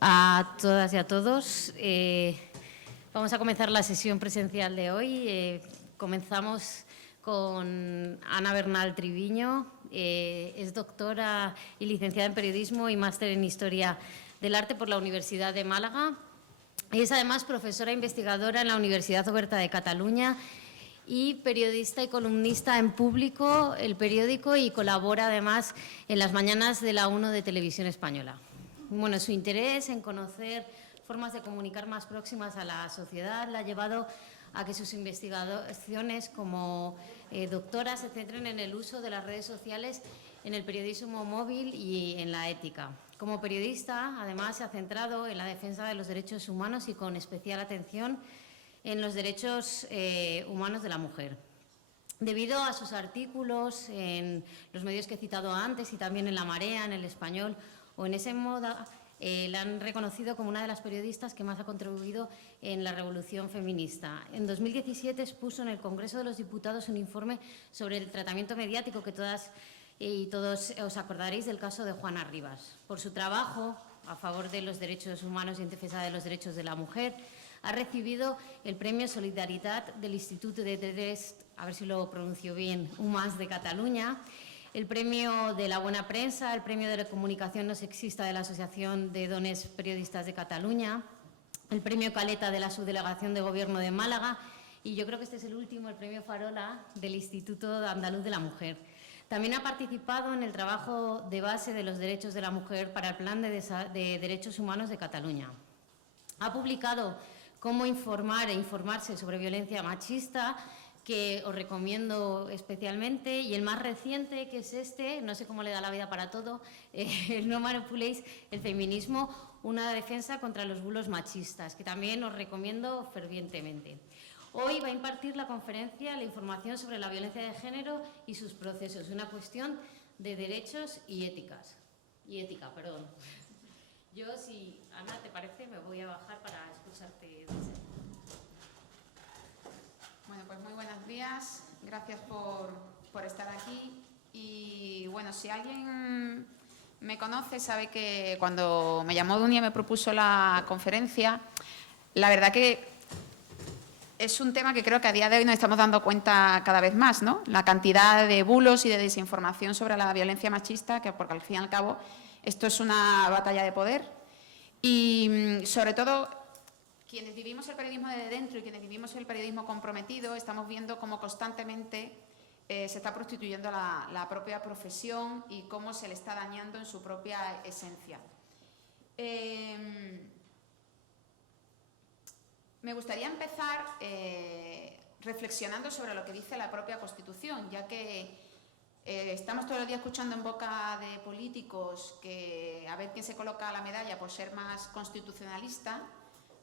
a todas y a todos. Vamos a comenzar la sesión presencial de hoy. Comenzamos con Ana Bernal Triviño. Es doctora y licenciada en Periodismo y máster en Historia del Arte por la Universidad de Málaga. Es además profesora investigadora en la Universidad Oberta de Cataluña y periodista y columnista en Público, el periódico, y colabora además en las mañanas de la 1 de Televisión Española. Bueno, su interés en conocer formas de comunicar más próximas a la sociedad la ha llevado a que sus investigaciones como doctora se centren en el uso de las redes sociales en el periodismo móvil y en la ética. Como periodista, además, se ha centrado en la defensa de los derechos humanos y con especial atención en los derechos humanos de la mujer. Debido a sus artículos en los medios que he citado antes y también en La Marea, en El Español o en Ese Moda, la han reconocido como una de las periodistas que más ha contribuido en la revolución feminista. En 2017 expuso en el Congreso de los Diputados un informe sobre el tratamiento mediático que todas y todos os acordaréis del caso de Juana Rivas. Por su trabajo a favor de los derechos humanos y en defensa de los derechos de la mujer, ha recibido el Premio Solidaritat del Instituto de Drets, a ver si lo pronuncio bien, UMAS de Cataluña, el Premio de la Buena Prensa, el Premio de la Comunicación No Sexista de la Asociación de Dones Periodistas de Cataluña, el Premio Caleta de la Subdelegación de Gobierno de Málaga y yo creo que este es el último, el Premio Farola del Instituto Andaluz de la Mujer. También ha participado en el trabajo de base de los derechos de la mujer para el Plan de Derechos Humanos de Cataluña. Ha publicado Cómo informar e informarse sobre violencia machista, que os recomiendo especialmente, y el más reciente, que es este, no sé cómo le da la vida para todo, el No Manipuléis el feminismo, una defensa contra los bulos machistas, que también os recomiendo fervientemente. Hoy va a impartir la conferencia La información sobre la violencia de género y sus procesos, una cuestión de derechos y ética. Yo, si Ana, ¿te parece? Me voy a bajar para escucharte. Bueno, pues muy buenos días. Gracias por estar aquí. Y bueno, si alguien me conoce sabe que cuando me llamó Dunia y me propuso la conferencia, la verdad que es un tema que creo que a día de hoy nos estamos dando cuenta cada vez más, ¿no? La cantidad de bulos y de desinformación sobre la violencia machista, que porque al fin y al cabo esto es una batalla de poder y sobre todo quienes vivimos el periodismo desde dentro y quienes vivimos el periodismo comprometido estamos viendo cómo constantemente se está prostituyendo la propia profesión y cómo se le está dañando en su propia esencia. Me gustaría empezar reflexionando sobre lo que dice la propia Constitución, ya que estamos todo el día escuchando en boca de políticos que a ver quién se coloca la medalla por ser más constitucionalista.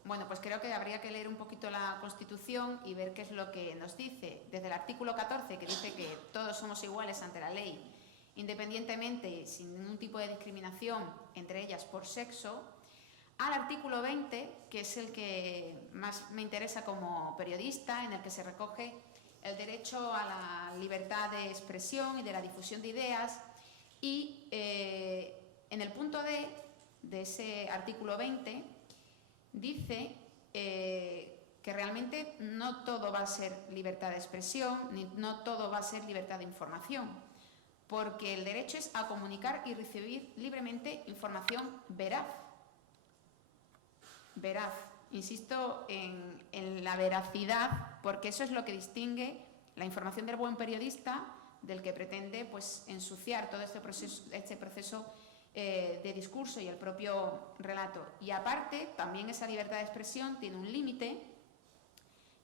Bueno, pues creo que habría que leer un poquito la Constitución y ver qué es lo que nos dice. Desde el artículo 14, que dice que todos somos iguales ante la ley, independientemente, sin ningún tipo de discriminación, entre ellas por sexo, al artículo 20, que es el que más me interesa como periodista, en el que se recoge el derecho a la libertad de expresión y de la difusión de ideas, y en el punto D de ese artículo 20 dice que realmente no todo va a ser libertad de expresión, ni no todo va a ser libertad de información, porque el derecho es a comunicar y recibir libremente información veraz. Veraz. Insisto en la veracidad, porque eso es lo que distingue la información del buen periodista del que pretende pues, ensuciar todo este proceso de discurso y el propio relato. Y aparte, también esa libertad de expresión tiene un límite,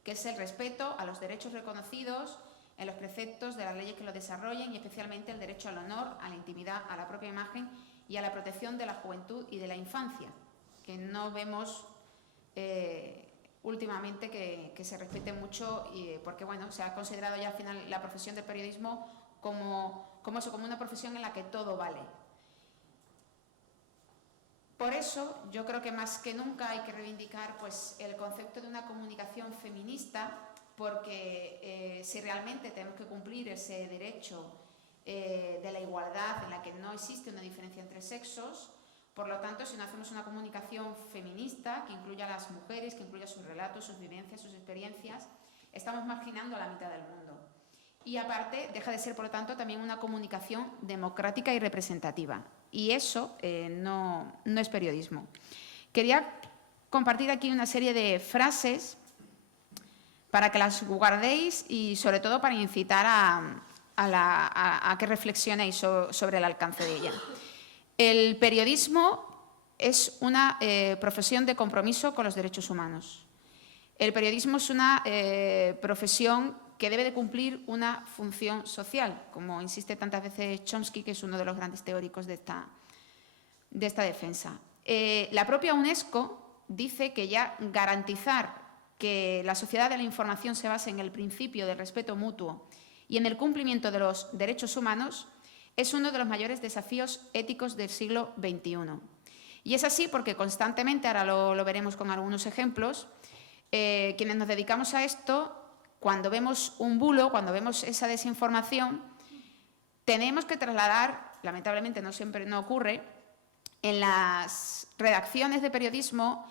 que es el respeto a los derechos reconocidos en los preceptos de las leyes que lo desarrollen y especialmente el derecho al honor, a la intimidad, a la propia imagen y a la protección de la juventud y de la infancia, que no vemos últimamente que se respete mucho porque bueno, se ha considerado ya al final la profesión del periodismo como una profesión en la que todo vale. Por eso yo creo que más que nunca hay que reivindicar pues, el concepto de una comunicación feminista, porque si realmente tenemos que cumplir ese derecho de la igualdad en la que no existe una diferencia entre sexos, Por lo tanto, si no hacemos una comunicación feminista que incluya a las mujeres, que incluya sus relatos, sus vivencias, sus experiencias, estamos marginando a la mitad del mundo. Y aparte, deja de ser, por lo tanto, también una comunicación democrática y representativa. Y eso no es periodismo. Quería compartir aquí una serie de frases para que las guardéis y, sobre todo, para incitar a que reflexionéis sobre el alcance de ella. El periodismo es una profesión de compromiso con los derechos humanos. El periodismo es una profesión que debe de cumplir una función social, como insiste tantas veces Chomsky, que es uno de los grandes teóricos de esta defensa. La propia UNESCO dice que ya garantizar que la sociedad de la información se base en el principio del respeto mutuo y en el cumplimiento de los derechos humanos es uno de los mayores desafíos éticos del siglo XXI. Y es así porque constantemente, ahora lo veremos con algunos ejemplos, quienes nos dedicamos a esto, cuando vemos un bulo, cuando vemos esa desinformación, tenemos que trasladar, lamentablemente no ocurre, en las redacciones de periodismo,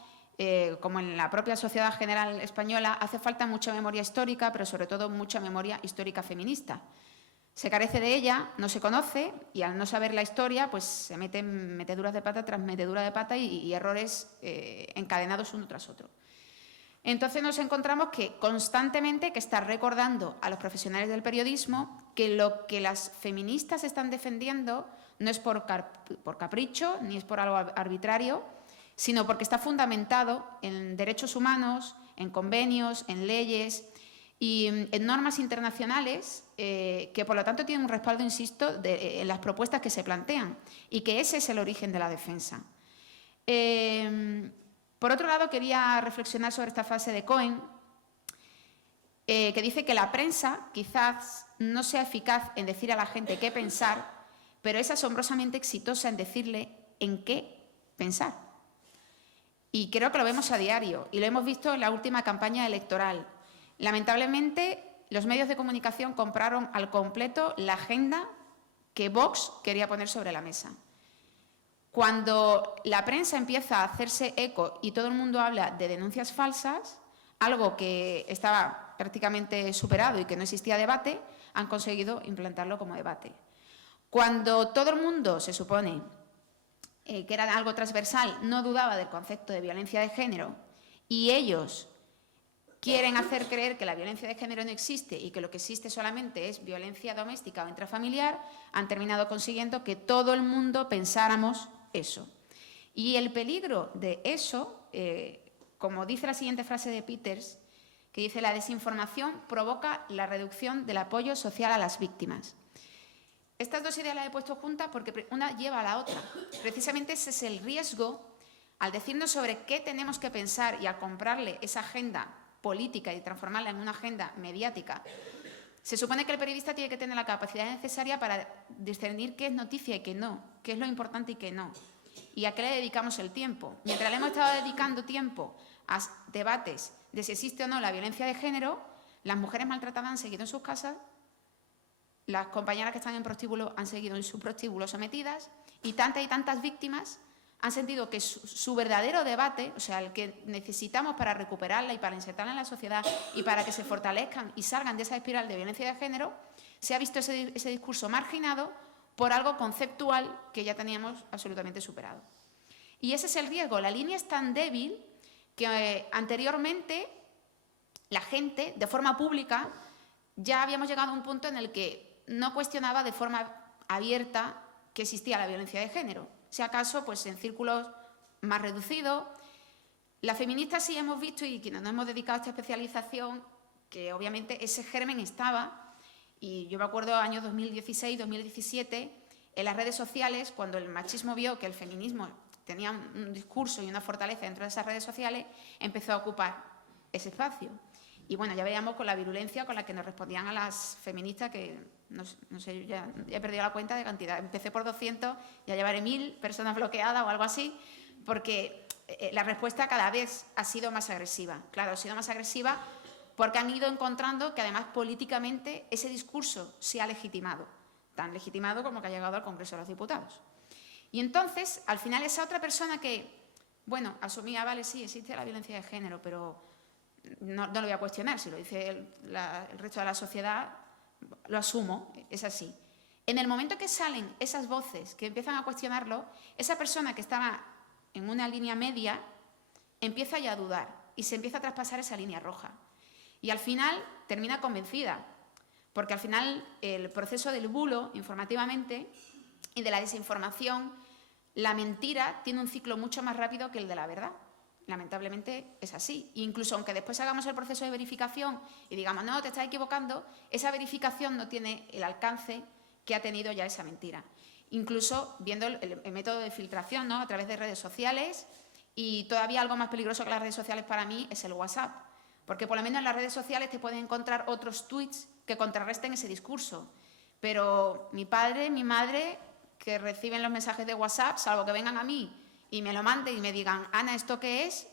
como en la propia sociedad general española, hace falta mucha memoria histórica, pero sobre todo mucha memoria histórica feminista. Se carece de ella, no se conoce, y al no saber la historia, pues se meten meteduras de pata tras metedura de pata y errores encadenados uno tras otro. Entonces nos encontramos que constantemente hay que estar recordando a los profesionales del periodismo que lo que las feministas están defendiendo no es por capricho ni es por algo arbitrario, sino porque está fundamentado en derechos humanos, en convenios, en leyes y en normas internacionales que por lo tanto tienen un respaldo, insisto, en las propuestas que se plantean y que ese es el origen de la defensa. Por otro lado, quería reflexionar sobre esta frase de Cohen, que dice que la prensa quizás no sea eficaz en decir a la gente qué pensar, pero es asombrosamente exitosa en decirle en qué pensar. Y creo que lo vemos a diario y lo hemos visto en la última campaña electoral. Lamentablemente, los medios de comunicación compraron al completo la agenda que Vox quería poner sobre la mesa. Cuando la prensa empieza a hacerse eco y todo el mundo habla de denuncias falsas, algo que estaba prácticamente superado y que no existía debate, han conseguido implantarlo como debate. Cuando todo el mundo, se supone, que era algo transversal, no dudaba del concepto de violencia de género y ellos quieren hacer creer que la violencia de género no existe y que lo que existe solamente es violencia doméstica o intrafamiliar, han terminado consiguiendo que todo el mundo pensáramos eso. Y el peligro de eso, como dice la siguiente frase de Peters, que dice: la desinformación provoca la reducción del apoyo social a las víctimas. Estas dos ideas las he puesto juntas porque una lleva a la otra. Precisamente ese es el riesgo al decirnos sobre qué tenemos que pensar y al comprarle esa agenda política y transformarla en una agenda mediática. Se supone que el periodista tiene que tener la capacidad necesaria para discernir qué es noticia y qué no, qué es lo importante y qué no, y a qué le dedicamos el tiempo. Mientras le hemos estado dedicando tiempo a debates de si existe o no la violencia de género, las mujeres maltratadas han seguido en sus casas, las compañeras que están en prostíbulo han seguido en su prostíbulo sometidas, y tantas víctimas han sentido que su verdadero debate, o sea, el que necesitamos para recuperarla y para insertarla en la sociedad y para que se fortalezcan y salgan de esa espiral de violencia de género, se ha visto ese discurso marginado por algo conceptual que ya teníamos absolutamente superado. Y ese es el riesgo. La línea es tan débil que anteriormente la gente, de forma pública, ya habíamos llegado a un punto en el que no cuestionaba de forma abierta que existía la violencia de género. Si acaso, pues en círculos más reducidos. Las feministas sí hemos visto, y quienes nos hemos dedicado a esta especialización, que obviamente ese germen estaba, y yo me acuerdo años 2016, 2017, en las redes sociales, cuando el machismo vio que el feminismo tenía un discurso y una fortaleza dentro de esas redes sociales, empezó a ocupar ese espacio. Y bueno, ya veíamos con la virulencia con la que nos respondían a las feministas, que no sé, ya he perdido la cuenta de cantidad. Empecé por 200, ya llevaré 1000 personas bloqueadas o algo así, porque la respuesta cada vez ha sido más agresiva. Claro, ha sido más agresiva porque han ido encontrando que además políticamente ese discurso se ha legitimado, tan legitimado como que ha llegado al Congreso de los Diputados. Y entonces, al final, esa otra persona que, bueno, asumía, vale, sí, existe la violencia de género, pero no lo voy a cuestionar, si lo dice el resto de la sociedad, lo asumo, es así. En el momento que salen esas voces que empiezan a cuestionarlo, esa persona que estaba en una línea media empieza ya a dudar y se empieza a traspasar esa línea roja. Y al final termina convencida, porque al final el proceso del bulo informativamente y de la desinformación, la mentira tiene un ciclo mucho más rápido que el de la verdad. Lamentablemente es así. E incluso aunque después hagamos el proceso de verificación y digamos, no, te estás equivocando, esa verificación no tiene el alcance que ha tenido ya esa mentira. Incluso viendo el método de filtración, ¿no?, a través de redes sociales, y todavía algo más peligroso que las redes sociales para mí es el WhatsApp, porque por lo menos en las redes sociales te puedes encontrar otros tweets que contrarresten ese discurso. Pero mi padre, mi madre, que reciben los mensajes de WhatsApp, salvo que vengan a mí y me lo manden y me digan, Ana, ¿esto qué es?,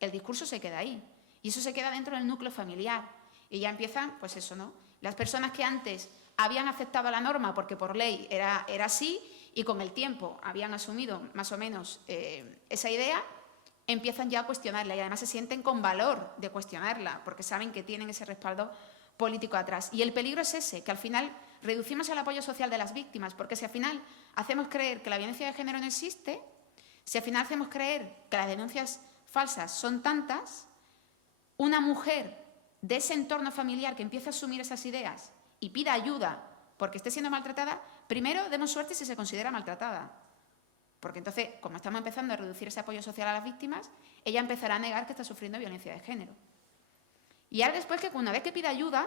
el discurso se queda ahí. Y eso se queda dentro del núcleo familiar. Y ya empiezan, pues eso, ¿no? Las personas que antes habían aceptado la norma porque por ley era así y con el tiempo habían asumido más o menos esa idea, empiezan ya a cuestionarla y además se sienten con valor de cuestionarla porque saben que tienen ese respaldo político atrás. Y el peligro es ese, que al final reducimos el apoyo social de las víctimas, porque si al final hacemos creer que la violencia de género no existe, si al final hacemos creer que las denuncias falsas son tantas, una mujer de ese entorno familiar que empieza a asumir esas ideas y pida ayuda porque esté siendo maltratada, primero demos suerte si se considera maltratada. Porque entonces, como estamos empezando a reducir ese apoyo social a las víctimas, ella empezará a negar que está sufriendo violencia de género. Y ahora después que una vez que pida ayuda,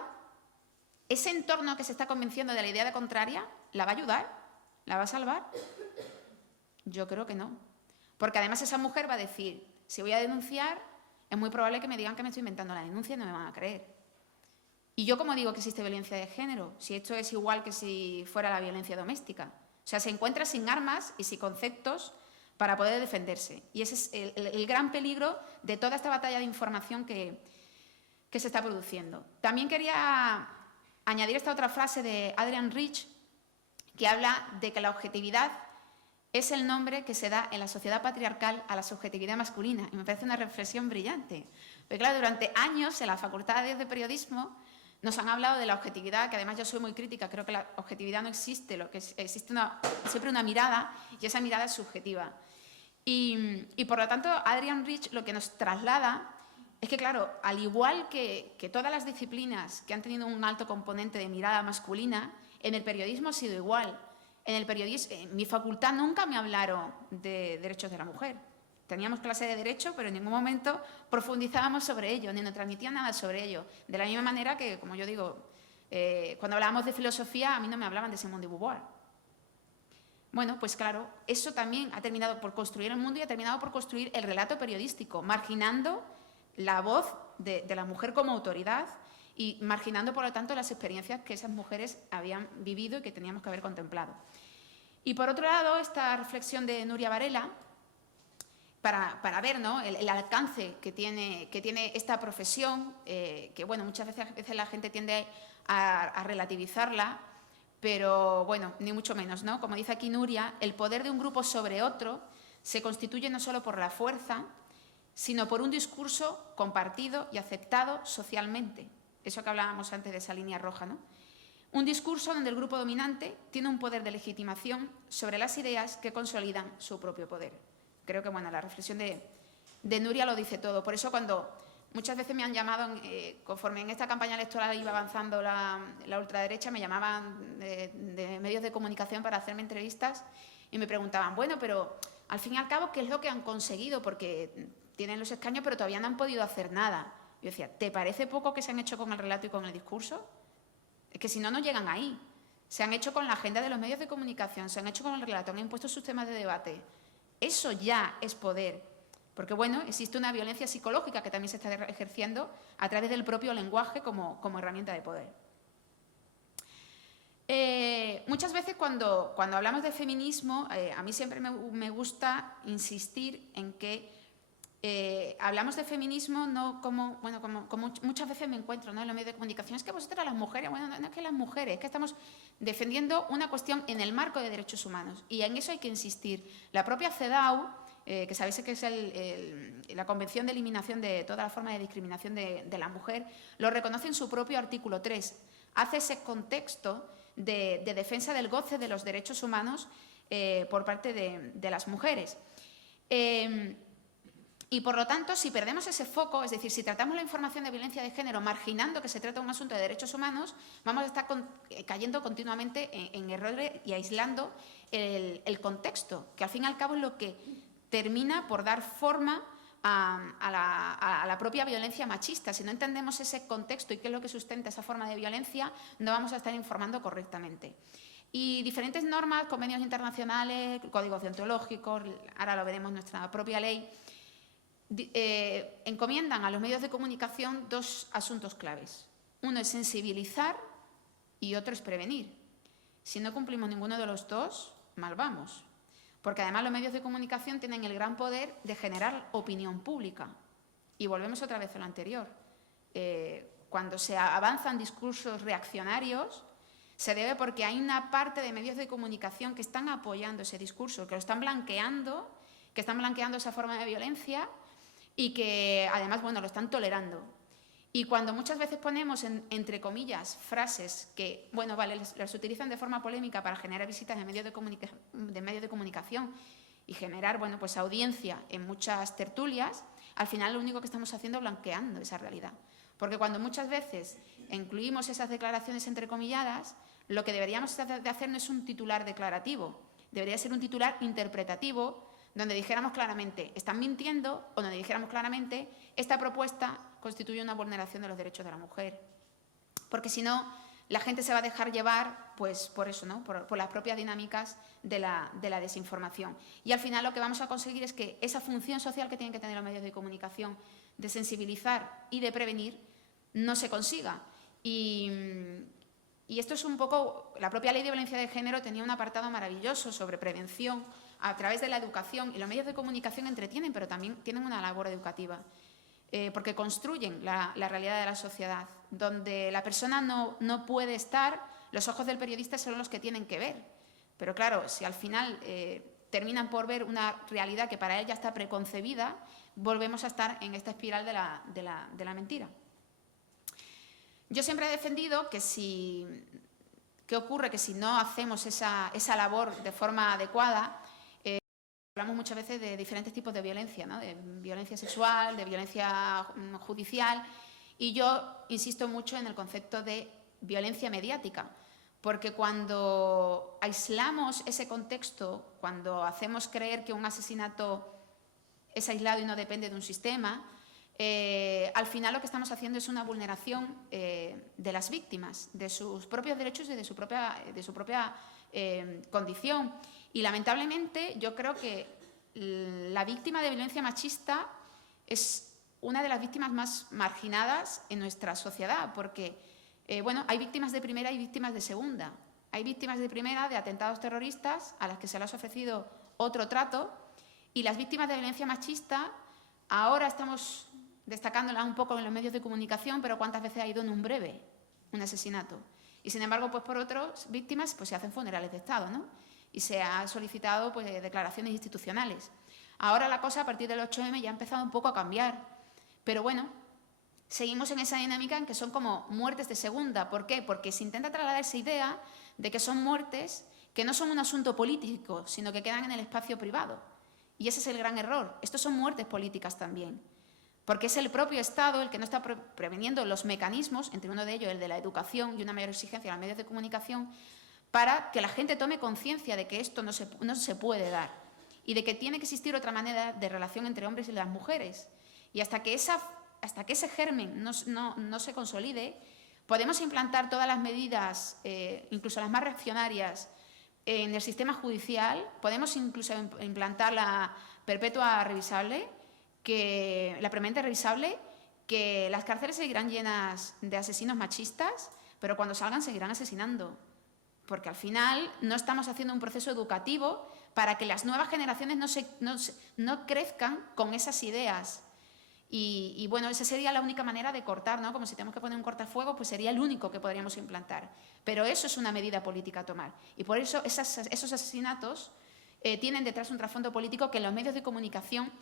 ese entorno que se está convenciendo de la idea de contraria, ¿la va a ayudar? ¿La va a salvar? Yo creo que no. Porque además esa mujer va a decir, si voy a denunciar, es muy probable que me digan que me estoy inventando la denuncia y no me van a creer. Y yo, ¿cómo digo que existe violencia de género? Si esto es igual que si fuera la violencia doméstica. O sea, se encuentra sin armas y sin conceptos para poder defenderse. Y ese es el gran peligro de toda esta batalla de información que se está produciendo. También quería añadir esta otra frase de Adrian Rich, que habla de que la objetividad es el nombre que se da en la sociedad patriarcal a la subjetividad masculina. Y me parece una reflexión brillante. Porque claro, durante años en las facultades de periodismo nos han hablado de la objetividad, que además yo soy muy crítica, creo que la objetividad no existe, lo que existe siempre una mirada, y esa mirada es subjetiva. Y por lo tanto, Adrian Rich lo que nos traslada es que, claro, al igual que todas las disciplinas que han tenido un alto componente de mirada masculina, en el periodismo ha sido igual. En mi facultad nunca me hablaron de derechos de la mujer. Teníamos clase de derecho, pero en ningún momento profundizábamos sobre ello, ni nos transmitían nada sobre ello. De la misma manera que, como yo digo, cuando hablábamos de filosofía, a mí no me hablaban de Simone de Beauvoir. Bueno, pues claro, eso también ha terminado por construir el mundo y ha terminado por construir el relato periodístico, marginando la voz de la mujer como autoridad y marginando, por lo tanto, las experiencias que esas mujeres habían vivido y que teníamos que haber contemplado. Y por otro lado, esta reflexión de Nuria Varela, para ver, ¿no?, el alcance que tiene esta profesión, que bueno, muchas veces la gente tiende a relativizarla, pero bueno, ni mucho menos, ¿no? Como dice aquí Nuria, el poder de un grupo sobre otro se constituye no solo por la fuerza, sino por un discurso compartido y aceptado socialmente. Eso que hablábamos antes de esa línea roja, ¿no? Un discurso donde el grupo dominante tiene un poder de legitimación sobre las ideas que consolidan su propio poder. Creo que, bueno, la reflexión de Nuria lo dice todo. Por eso cuando muchas veces me han llamado, conforme en esta campaña electoral iba avanzando la ultraderecha, me llamaban de medios de comunicación para hacerme entrevistas y me preguntaban, bueno, pero al fin y al cabo, ¿qué es lo que han conseguido? Porque tienen los escaños, pero todavía no han podido hacer nada. Yo decía, ¿te parece poco que se han hecho con el relato y con el discurso? Es que si no, no llegan ahí. Se han hecho con la agenda de los medios de comunicación, se han hecho con el relato, han impuesto sus temas de debate. Eso ya es poder. Porque, bueno, existe una violencia psicológica que también se está ejerciendo a través del propio lenguaje como herramienta de poder. Muchas veces cuando hablamos de feminismo, a mí siempre me gusta insistir en que hablamos de feminismo no como, bueno, como muchas veces me encuentro, ¿no?, en los medios de comunicación, es que vosotras las mujeres, bueno, no es que las mujeres, es que estamos defendiendo una cuestión en el marco de derechos humanos y en eso hay que insistir. La propia CEDAW, que sabéis que es la Convención de Eliminación de toda la forma de discriminación de la mujer, lo reconoce en su propio artículo 3. Hace ese contexto de defensa del goce de los derechos humanos por parte de las mujeres. Y, por lo tanto, si perdemos ese foco, es decir, si tratamos la información de violencia de género marginando que se trata de un asunto de derechos humanos, vamos a estar cayendo continuamente en errores y aislando el contexto, que al fin y al cabo es lo que termina por dar forma a la propia violencia machista. Si no entendemos ese contexto y qué es lo que sustenta esa forma de violencia, no vamos a estar informando correctamente. Y diferentes normas, convenios internacionales, códigos deontológicos, ahora lo veremos en nuestra propia ley, encomiendan a los medios de comunicación dos asuntos claves. Uno es sensibilizar y otro es prevenir. Si no cumplimos ninguno de los dos, mal vamos. Porque además los medios de comunicación tienen el gran poder de generar opinión pública. Y volvemos otra vez a lo anterior. Cuando se avanzan discursos reaccionarios, se debe porque hay una parte de medios de comunicación que están apoyando ese discurso, que lo están blanqueando, esa forma de violencia y que además, bueno, lo están tolerando. Y cuando muchas veces ponemos, entre comillas, frases que, bueno, vale, las utilizan de forma polémica para generar visitas en medios de comunicación y generar, bueno, pues audiencia en muchas tertulias, al final lo único que estamos haciendo es blanqueando esa realidad. Porque cuando muchas veces incluimos esas declaraciones entrecomilladas, lo que deberíamos de hacer no es un titular declarativo, debería ser un titular interpretativo, donde dijéramos claramente, están mintiendo, o donde dijéramos claramente, esta propuesta constituye una vulneración de los derechos de la mujer. Porque si no, la gente se va a dejar llevar, pues por eso, ¿no?, por las propias dinámicas de la desinformación. Y al final lo que vamos a conseguir es que esa función social que tienen que tener los medios de comunicación de sensibilizar y de prevenir no se consiga. Y esto es un poco, la propia ley de violencia de género tenía un apartado maravilloso sobre prevención a través de la educación, y los medios de comunicación entretienen, pero también tienen una labor educativa, porque construyen la realidad de la sociedad, donde la persona no puede estar, los ojos del periodista son los que tienen que ver. Pero claro, si al final terminan por ver una realidad que para él ya está preconcebida, volvemos a estar en esta espiral de la mentira. Yo siempre he defendido que ¿qué ocurre? Que si no hacemos esa labor de forma adecuada, hablamos muchas veces de diferentes tipos de violencia, ¿no?, de violencia sexual, de violencia judicial, y yo insisto mucho en el concepto de violencia mediática, porque cuando aislamos ese contexto, cuando hacemos creer que un asesinato es aislado y no depende de un sistema, al final lo que estamos haciendo es una vulneración de las víctimas, de sus propios derechos y de su propia condición. Y lamentablemente yo creo que la víctima de violencia machista es una de las víctimas más marginadas en nuestra sociedad, porque bueno, hay víctimas de primera y víctimas de segunda. Hay víctimas de primera de atentados terroristas a las que se les ha ofrecido otro trato, y las víctimas de violencia machista ahora estamos destacándolas un poco en los medios de comunicación, pero ¿cuántas veces ha ido en un breve un asesinato? Y sin embargo, pues por otras víctimas pues se hacen funerales de Estado, ¿no?, y se ha solicitado pues declaraciones institucionales. Ahora la cosa a partir del 8M ya ha empezado un poco a cambiar, pero bueno, seguimos en esa dinámica en que son como muertes de segunda. ¿Por qué? Porque se intenta trasladar esa idea de que son muertes que no son un asunto político, sino que quedan en el espacio privado. Y ese es el gran error. Estos son muertes políticas también, porque es el propio Estado el que no está preveniendo los mecanismos, entre uno de ellos el de la educación y una mayor exigencia a los medios de comunicación, para que la gente tome conciencia de que esto no se puede dar y de que tiene que existir otra manera de relación entre hombres y las mujeres. Y hasta que ese germen no se consolide, podemos implantar todas las medidas, incluso las más reaccionarias, en el sistema judicial. Podemos incluso implantar la perpetua revisable, la permanente revisable, que las cárceles seguirán llenas de asesinos machistas, pero cuando salgan seguirán asesinando. Porque al final no estamos haciendo un proceso educativo para que las nuevas generaciones no crezcan con esas ideas. Y bueno, esa sería la única manera de cortar, ¿no? Como si tenemos que poner un cortafuegos, pues sería el único que podríamos implantar. Pero eso es una medida política a tomar. Y por eso esos asesinatos tienen detrás un trasfondo político que en los medios de comunicación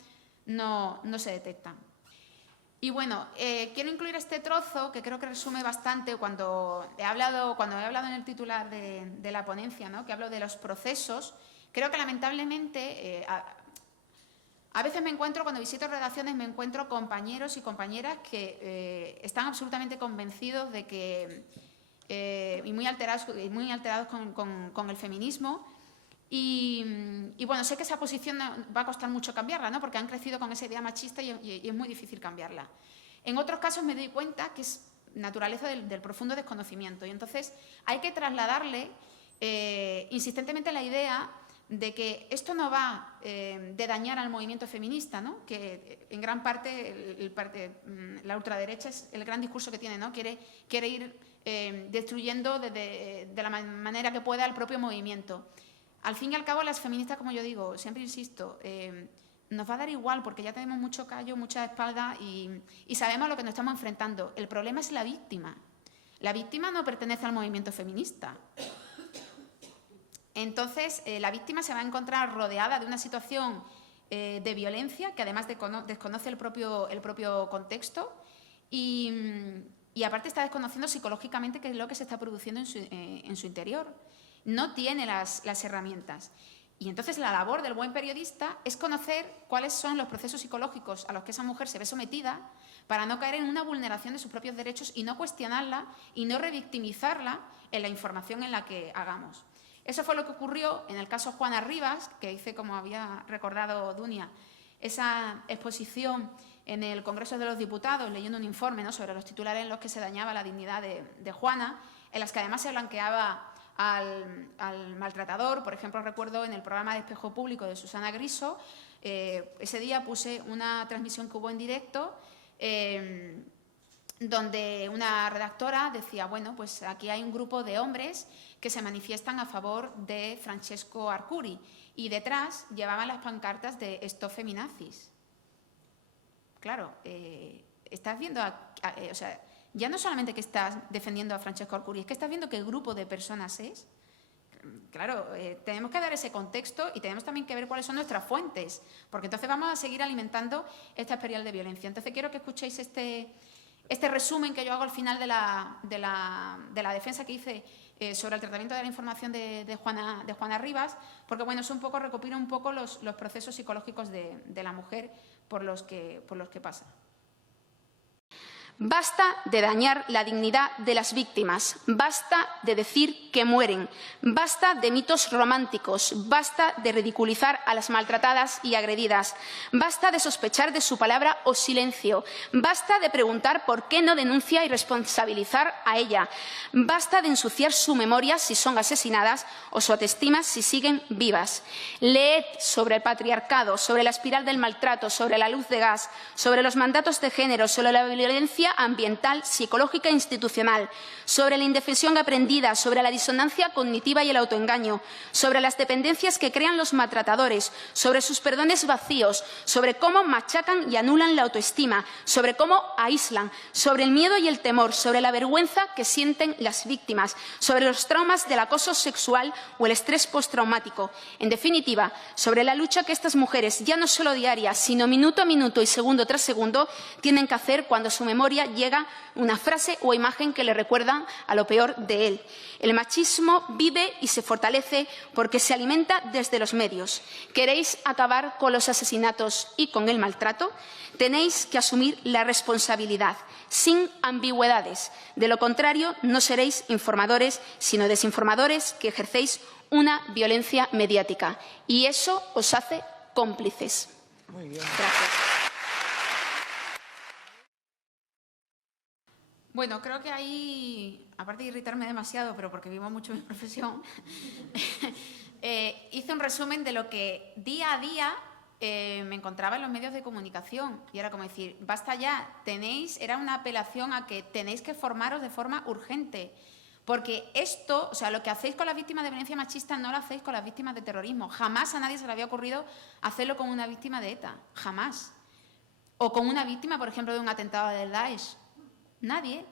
no se detectan. Y bueno, quiero incluir este trozo que creo que resume bastante cuando he hablado en el titular de la ponencia, ¿no? Que hablo de los procesos. Creo que lamentablemente a veces cuando visito redacciones me encuentro compañeros y compañeras que están absolutamente convencidos de que, y muy alterados con el feminismo. Y bueno, sé que esa posición va a costar mucho cambiarla, ¿no? Porque han crecido con esa idea machista y es muy difícil cambiarla. En otros casos me doy cuenta que es naturaleza del profundo desconocimiento. Y entonces hay que trasladarle insistentemente la idea de que esto no va de dañar al movimiento feminista, ¿no? Que en gran parte la ultraderecha es el gran discurso que tiene, ¿no? Quiere ir destruyendo de la manera que pueda el propio movimiento. Al fin y al cabo, las feministas, como yo digo, siempre insisto, nos va a dar igual porque ya tenemos mucho callo, mucha espalda y sabemos a lo que nos estamos enfrentando. El problema es la víctima. La víctima no pertenece al movimiento feminista. Entonces, la víctima se va a encontrar rodeada de una situación de violencia que además desconoce el propio contexto y aparte está desconociendo psicológicamente qué es lo que se está produciendo en su interior. No tiene las herramientas. Y entonces la labor del buen periodista es conocer cuáles son los procesos psicológicos a los que esa mujer se ve sometida para no caer en una vulneración de sus propios derechos y no cuestionarla y no revictimizarla en la información en la que hagamos. Eso fue lo que ocurrió en el caso Juana Rivas, que hice, como había recordado Dunia, esa exposición en el Congreso de los Diputados, leyendo un informe, ¿no?, sobre los titulares en los que se dañaba la dignidad de Juana, en las que además se blanqueaba al maltratador. Por ejemplo, recuerdo en el programa de Espejo Público de Susana Griso, ese día puse una transmisión que hubo en directo donde una redactora decía, bueno, pues aquí hay un grupo de hombres que se manifiestan a favor de Francesco Arcuri y detrás llevaban las pancartas de Stop Feminazis. Claro, estás viendo, o sea, ya no solamente que estás defendiendo a Francesco Arcuri, es que estás viendo qué grupo de personas es. Claro, tenemos que dar ese contexto y tenemos también que ver cuáles son nuestras fuentes, porque entonces vamos a seguir alimentando esta espiral de violencia. Entonces quiero que escuchéis este resumen que yo hago al final de la defensa que hice sobre el tratamiento de la información de Juana Rivas, porque bueno, es un poco, recopila un poco los procesos psicológicos de la mujer por los que pasa. Basta de dañar la dignidad de las víctimas, basta de decir que mueren, basta de mitos románticos, basta de ridiculizar a las maltratadas y agredidas, basta de sospechar de su palabra o silencio, basta de preguntar por qué no denuncia y responsabilizar a ella, basta de ensuciar su memoria si son asesinadas o su autoestima si siguen vivas. Leed sobre el patriarcado, sobre la espiral del maltrato, sobre la luz de gas, sobre los mandatos de género, sobre la violencia ambiental, psicológica e institucional, sobre la indefensión aprendida, sobre la disonancia cognitiva y el autoengaño, sobre las dependencias que crean los maltratadores, sobre sus perdones vacíos, sobre cómo machacan y anulan la autoestima, sobre cómo aíslan, sobre el miedo y el temor, sobre la vergüenza que sienten las víctimas, sobre los traumas del acoso sexual o el estrés postraumático. En definitiva, sobre la lucha que estas mujeres, ya no solo diaria, sino minuto a minuto y segundo tras segundo, tienen que hacer cuando su memoria llega una frase o imagen que le recuerda a lo peor de él. El machismo vive y se fortalece porque se alimenta desde los medios. ¿Queréis acabar con los asesinatos y con el maltrato? Tenéis que asumir la responsabilidad, sin ambigüedades. De lo contrario, no seréis informadores, sino desinformadores que ejercéis una violencia mediática. Y eso os hace cómplices. Muy bien. Gracias. Bueno, creo que ahí, aparte de irritarme demasiado, pero porque vivo mucho mi profesión, hice un resumen de lo que día a día me encontraba en los medios de comunicación. Y era como decir, basta ya, era una apelación a que tenéis que formaros de forma urgente, Porque esto, o sea, lo que hacéis con las víctimas de violencia machista no lo hacéis con las víctimas de terrorismo. Jamás a nadie se le había ocurrido hacerlo con una víctima de ETA. Jamás. O con una víctima, por ejemplo, de un atentado del Daesh. Nadie.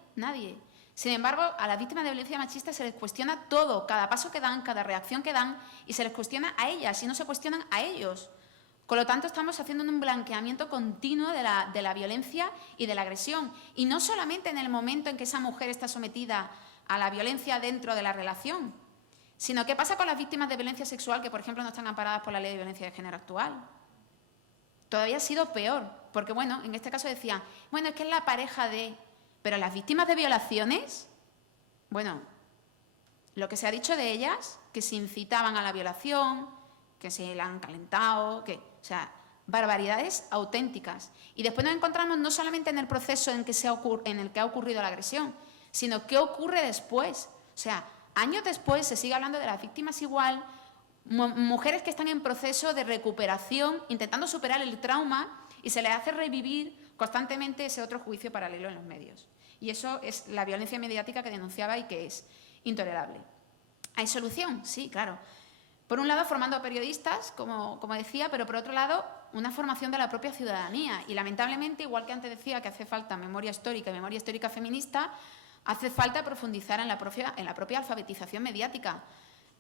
Sin embargo, a las víctimas de violencia machista se les cuestiona todo, cada paso que dan, cada reacción que dan, y se les cuestiona a ellas y no se cuestionan a ellos. Con lo tanto, estamos haciendo un blanqueamiento continuo de la violencia y de la agresión. Y no solamente en el momento en que esa mujer está sometida a la violencia dentro de la relación, sino qué pasa con las víctimas de violencia sexual que, por ejemplo, no están amparadas por la Ley de Violencia de Género actual. Todavía ha sido peor, porque, bueno, en este caso decían, bueno, es que es la pareja de... Pero las víctimas de violaciones, bueno, lo que se ha dicho de ellas, que se incitaban a la violación, que se la han calentado, o sea, barbaridades auténticas. Y después nos encontramos no solamente en el proceso en el que ha ocurrido la agresión, sino qué ocurre después. O sea, años después se sigue hablando de las víctimas igual, mujeres que están en proceso de recuperación, intentando superar el trauma, y se les hace revivir constantemente ese otro juicio paralelo en los medios. Y eso es la violencia mediática que denunciaba y que es intolerable. ¿Hay solución? Sí, claro. Por un lado, formando a periodistas, como decía, pero por otro lado, una formación de la propia ciudadanía. Y lamentablemente, igual que antes decía que hace falta memoria histórica feminista, hace falta profundizar en la propia alfabetización mediática.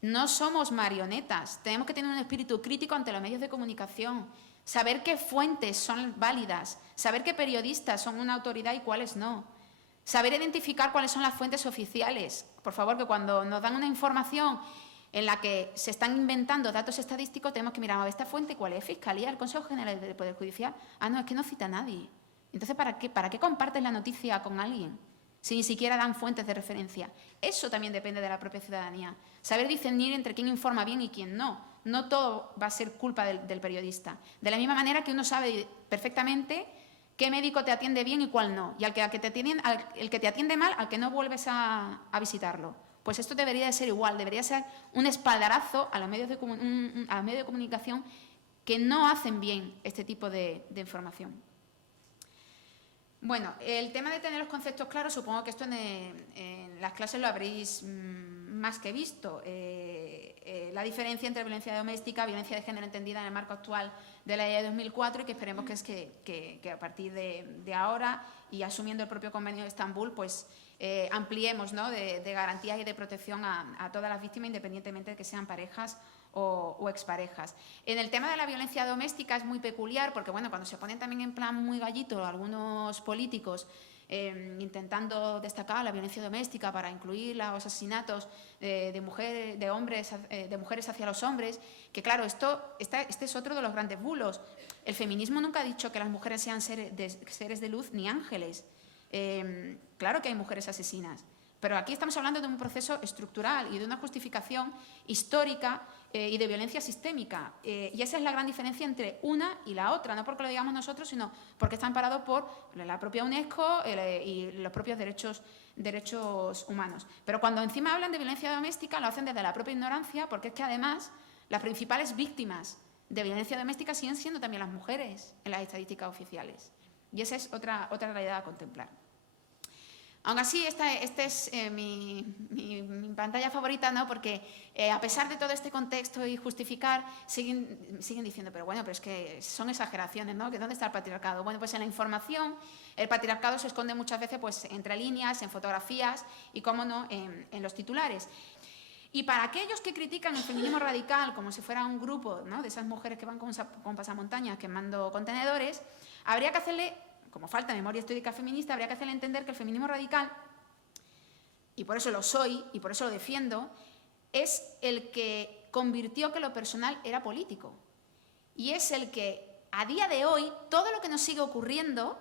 No somos marionetas, tenemos que tener un espíritu crítico ante los medios de comunicación, saber qué fuentes son válidas, saber qué periodistas son una autoridad y cuáles no, saber identificar cuáles son las fuentes oficiales. Por favor, que cuando nos dan una información en la que se están inventando datos estadísticos, tenemos que mirar a ver esta fuente, ¿cuál es? Fiscalía, el Consejo General del Poder Judicial. Ah, no, es que no cita a nadie. Entonces, ¿para qué compartes la noticia con alguien si ni siquiera dan fuentes de referencia? Eso también depende de la propia ciudadanía. Saber discernir entre quién informa bien y quién no. No todo va a ser culpa del periodista. De la misma manera que uno sabe perfectamente qué médico te atiende bien y cuál no. Y el que te atiende mal, al que no vuelves a visitarlo. Pues esto debería de ser igual. Debería ser un espaldarazo a los medios de comunicación que no hacen bien este tipo de información. Bueno, el tema de tener los conceptos claros, supongo que esto en las clases lo habréis más que visto. La diferencia entre violencia doméstica, violencia de género entendida en el marco actual de la ley de 2004 y que esperemos que a partir de ahora y asumiendo el propio convenio de Estambul, pues ampliemos, ¿no?, de garantías y de protección a todas las víctimas, independientemente de que sean parejas o exparejas. En el tema de la violencia doméstica es muy peculiar porque, bueno, cuando se ponen también en plan muy gallito algunos políticos intentando destacar la violencia doméstica para incluir los asesinatos de mujeres hacia los hombres, que claro, este es otro de los grandes bulos. El feminismo nunca ha dicho que las mujeres sean seres de luz ni ángeles. Claro que hay mujeres asesinas, pero aquí estamos hablando de un proceso estructural y de una justificación histórica y de violencia sistémica. Y esa es la gran diferencia entre una y la otra, no porque lo digamos nosotros, sino porque está amparado por la propia UNESCO y los propios derechos humanos. Pero cuando encima hablan de violencia doméstica, lo hacen desde la propia ignorancia, porque es que además las principales víctimas de violencia doméstica siguen siendo también las mujeres en las estadísticas oficiales. Y esa es otra realidad a contemplar. Aún así, esta es mi pantalla favorita, ¿no?, porque a pesar de todo este contexto y justificar, siguen diciendo, pero bueno, pero es que son exageraciones, ¿no?, que ¿dónde está el patriarcado? Bueno, pues en la información, el patriarcado se esconde muchas veces pues, entre líneas, en fotografías y, cómo no, en los titulares. Y para aquellos que critican el feminismo radical como si fuera un grupo, ¿no?, de esas mujeres que van con pasamontañas quemando contenedores, habría que hacerle, como falta memoria histórica feminista, habría que hacerle entender que el feminismo radical, y por eso lo soy y por eso lo defiendo, es el que convirtió que lo personal era político. Y es el que, a día de hoy, todo lo que nos sigue ocurriendo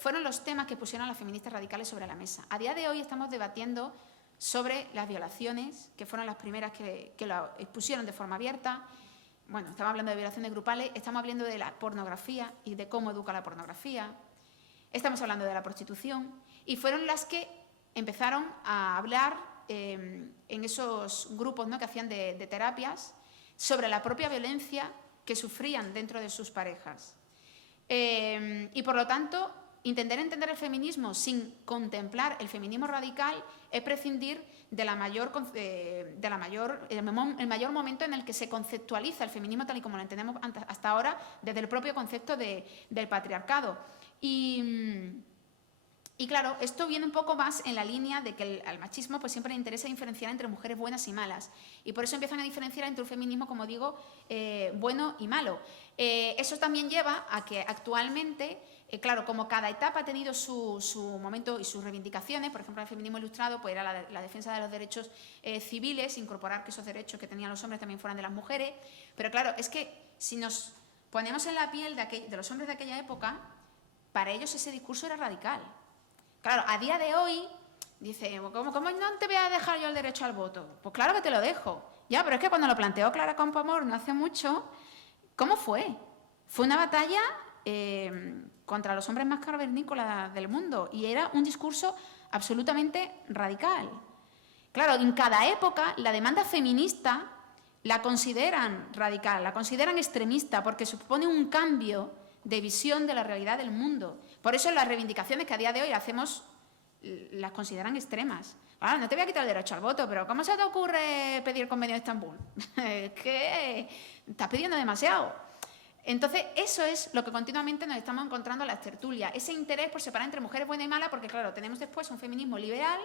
fueron los temas que pusieron las feministas radicales sobre la mesa. A día de hoy estamos debatiendo sobre las violaciones, que fueron las primeras que lo expusieron de forma abierta. Bueno, estamos hablando de violaciones grupales, estamos hablando de la pornografía y de cómo educa la pornografía, estamos hablando de la prostitución, y fueron las que empezaron a hablar en esos grupos, ¿no?, que hacían de terapias sobre la propia violencia que sufrían dentro de sus parejas. Y por lo tanto, intentar entender el feminismo sin contemplar el feminismo radical es prescindir de el mayor momento en el que se conceptualiza el feminismo tal y como lo entendemos hasta ahora desde el propio concepto del patriarcado. Y claro, esto viene un poco más en la línea de que al machismo pues siempre le interesa diferenciar entre mujeres buenas y malas. Y por eso empiezan a diferenciar entre un feminismo, como digo, bueno y malo. Eso también lleva a que actualmente, claro, como cada etapa ha tenido su momento y sus reivindicaciones, por ejemplo, el feminismo ilustrado pues era la defensa de los derechos civiles, incorporar que esos derechos que tenían los hombres también fueran de las mujeres. Pero claro, es que si nos ponemos en la piel de los hombres de aquella época, para ellos ese discurso era radical. Claro, a día de hoy, dice, ¿cómo no te voy a dejar yo el derecho al voto? Pues claro que te lo dejo. Ya, pero es que cuando lo planteó Clara Campoamor no hace mucho, ¿cómo fue? Fue una batalla contra los hombres más cavernícolas del mundo y era un discurso absolutamente radical. Claro, en cada época la demanda feminista la consideran radical, la consideran extremista porque supone un cambio de visión de la realidad del mundo. Por eso las reivindicaciones que a día de hoy hacemos las consideran extremas. Claro, no te voy a quitar el derecho al voto, pero ¿cómo se te ocurre pedir el convenio de Estambul? Es que estás pidiendo demasiado. Entonces, eso es lo que continuamente nos estamos encontrando en las tertulias, ese interés por separar entre mujeres buenas y malas, porque claro, tenemos después un feminismo liberal,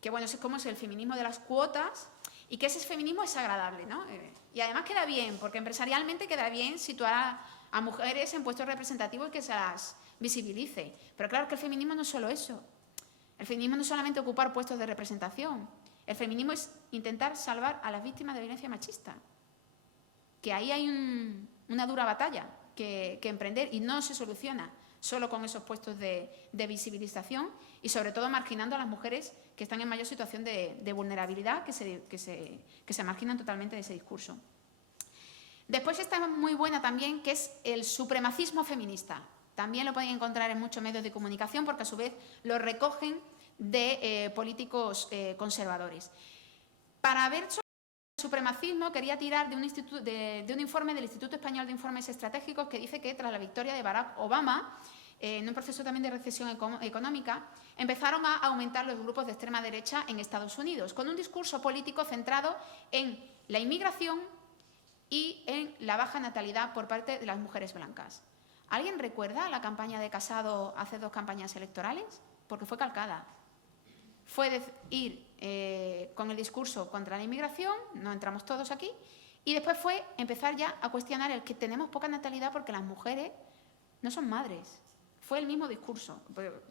que bueno, es como es el feminismo de las cuotas, y que ese feminismo es agradable, ¿no? Y además queda bien, porque empresarialmente queda bien situar a mujeres en puestos representativos y que se las visibilice. Pero claro que el feminismo no es solo eso. El feminismo no es solamente ocupar puestos de representación. El feminismo es intentar salvar a las víctimas de violencia machista. Que ahí hay una dura batalla que emprender y no se soluciona solo con esos puestos de visibilización y sobre todo marginando a las mujeres que están en mayor situación de vulnerabilidad, que se marginan totalmente de ese discurso. Después está muy buena también, que es el supremacismo feminista. También lo podéis encontrar en muchos medios de comunicación porque a su vez lo recogen de políticos conservadores. Para ver sobre el supremacismo quería tirar de un informe del Instituto Español de Informes Estratégicos que dice que tras la victoria de Barack Obama, en un proceso también de recesión económica, empezaron a aumentar los grupos de extrema derecha en Estados Unidos, con un discurso político centrado en la inmigración y en la baja natalidad por parte de las mujeres blancas. ¿Alguien recuerda la campaña de Casado hace 2 campañas electorales? Porque fue calcada. Fue ir con el discurso contra la inmigración, no entramos todos aquí, y después fue empezar ya a cuestionar el que tenemos poca natalidad porque las mujeres no son madres. Fue el mismo discurso.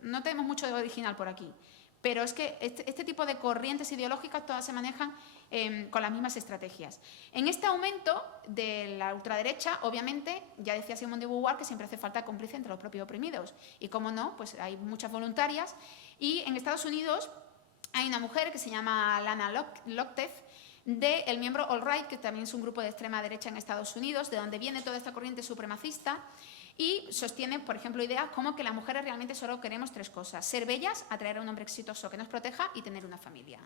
No tenemos mucho de original por aquí. Pero es que este tipo de corrientes ideológicas todas se manejan con las mismas estrategias. En este aumento de la ultraderecha, obviamente, ya decía Simone de Beauvoir que siempre hace falta cómplice entre los propios oprimidos. Y como no, pues hay muchas voluntarias. Y en Estados Unidos hay una mujer que se llama Lana Lockteff, del miembro All Right, que también es un grupo de extrema derecha en Estados Unidos, de donde viene toda esta corriente supremacista, y sostiene, por ejemplo, ideas como que las mujeres realmente solo queremos 3 cosas: ser bellas, atraer a un hombre exitoso que nos proteja y tener una familia.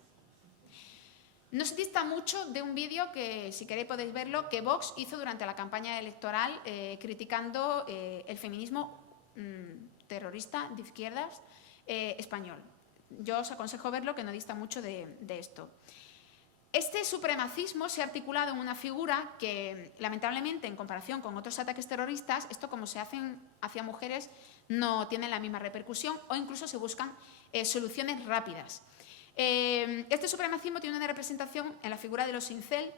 No se dista mucho de un vídeo que, si queréis podéis verlo, que Vox hizo durante la campaña electoral criticando el feminismo terrorista de izquierdas español. Yo os aconsejo verlo, que no dista mucho de esto. Este supremacismo se ha articulado en una figura que, lamentablemente, en comparación con otros ataques terroristas, esto como se hacen hacia mujeres no tiene la misma repercusión o incluso se buscan soluciones rápidas. Este supremacismo tiene una representación en la figura de los incel,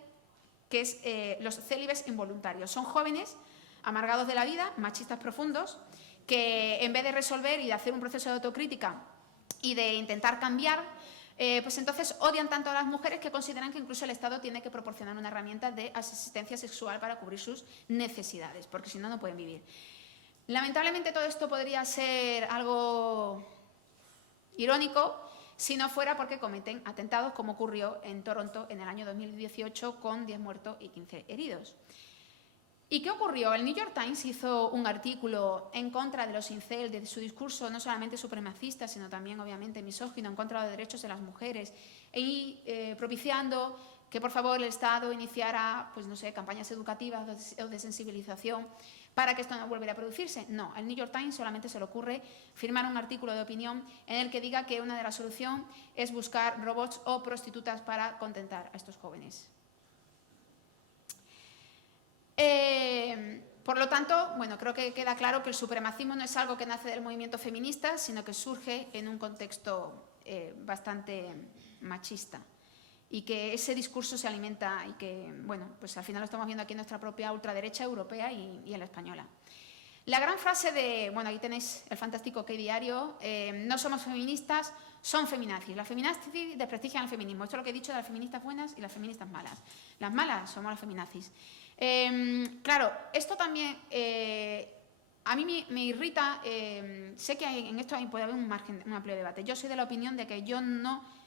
que es los célibes involuntarios. Son jóvenes amargados de la vida, machistas profundos, que en vez de resolver y de hacer un proceso de autocrítica y de intentar cambiar, pues entonces odian tanto a las mujeres que consideran que incluso el Estado tiene que proporcionar una herramienta de asistencia sexual para cubrir sus necesidades, porque si no, no pueden vivir. Lamentablemente todo esto podría ser algo irónico si no fuera porque cometen atentados, como ocurrió en Toronto en el año 2018 con 10 muertos y 15 heridos. ¿Y qué ocurrió? El New York Times hizo un artículo en contra de los incel, de su discurso no solamente supremacista, sino también obviamente misógino, en contra de los derechos de las mujeres, y propiciando que por favor el Estado iniciara, pues no sé, campañas educativas o de sensibilización para que esto no vuelva a producirse. No, al New York Times solamente se le ocurre firmar un artículo de opinión en el que diga que una de las soluciones es buscar robots o prostitutas para contentar a estos jóvenes. Por lo tanto, bueno, creo que queda claro que el supremacismo no es algo que nace del movimiento feminista, sino que surge en un contexto bastante machista, y que ese discurso se alimenta y que, bueno, pues al final lo estamos viendo aquí en nuestra propia ultraderecha europea y en la española. La gran frase de, bueno, aquí tenéis el fantástico Que Diario, no somos feministas, son feminazis. Las feminazis desprestigian el feminismo. Esto es lo que he dicho de las feministas buenas y las feministas malas. Las malas somos las feminazis. Claro, esto también a mí me irrita. Sé que en esto puede haber un amplio debate. Yo soy de la opinión de que yo no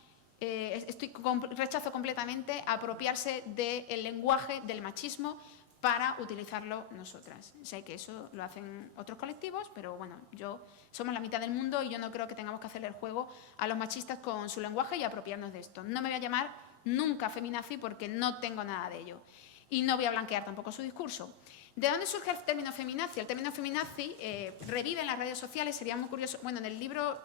rechazo completamente apropiarse del lenguaje del machismo para utilizarlo nosotras. Sé que eso lo hacen otros colectivos, pero bueno, somos la mitad del mundo y yo no creo que tengamos que hacerle el juego a los machistas con su lenguaje y apropiarnos de esto. No me voy a llamar nunca feminazi porque no tengo nada de ello. Y no voy a blanquear tampoco su discurso. ¿De dónde surge el término feminazi? El término feminazi revive en las redes sociales. Sería muy curioso. Bueno, en el libro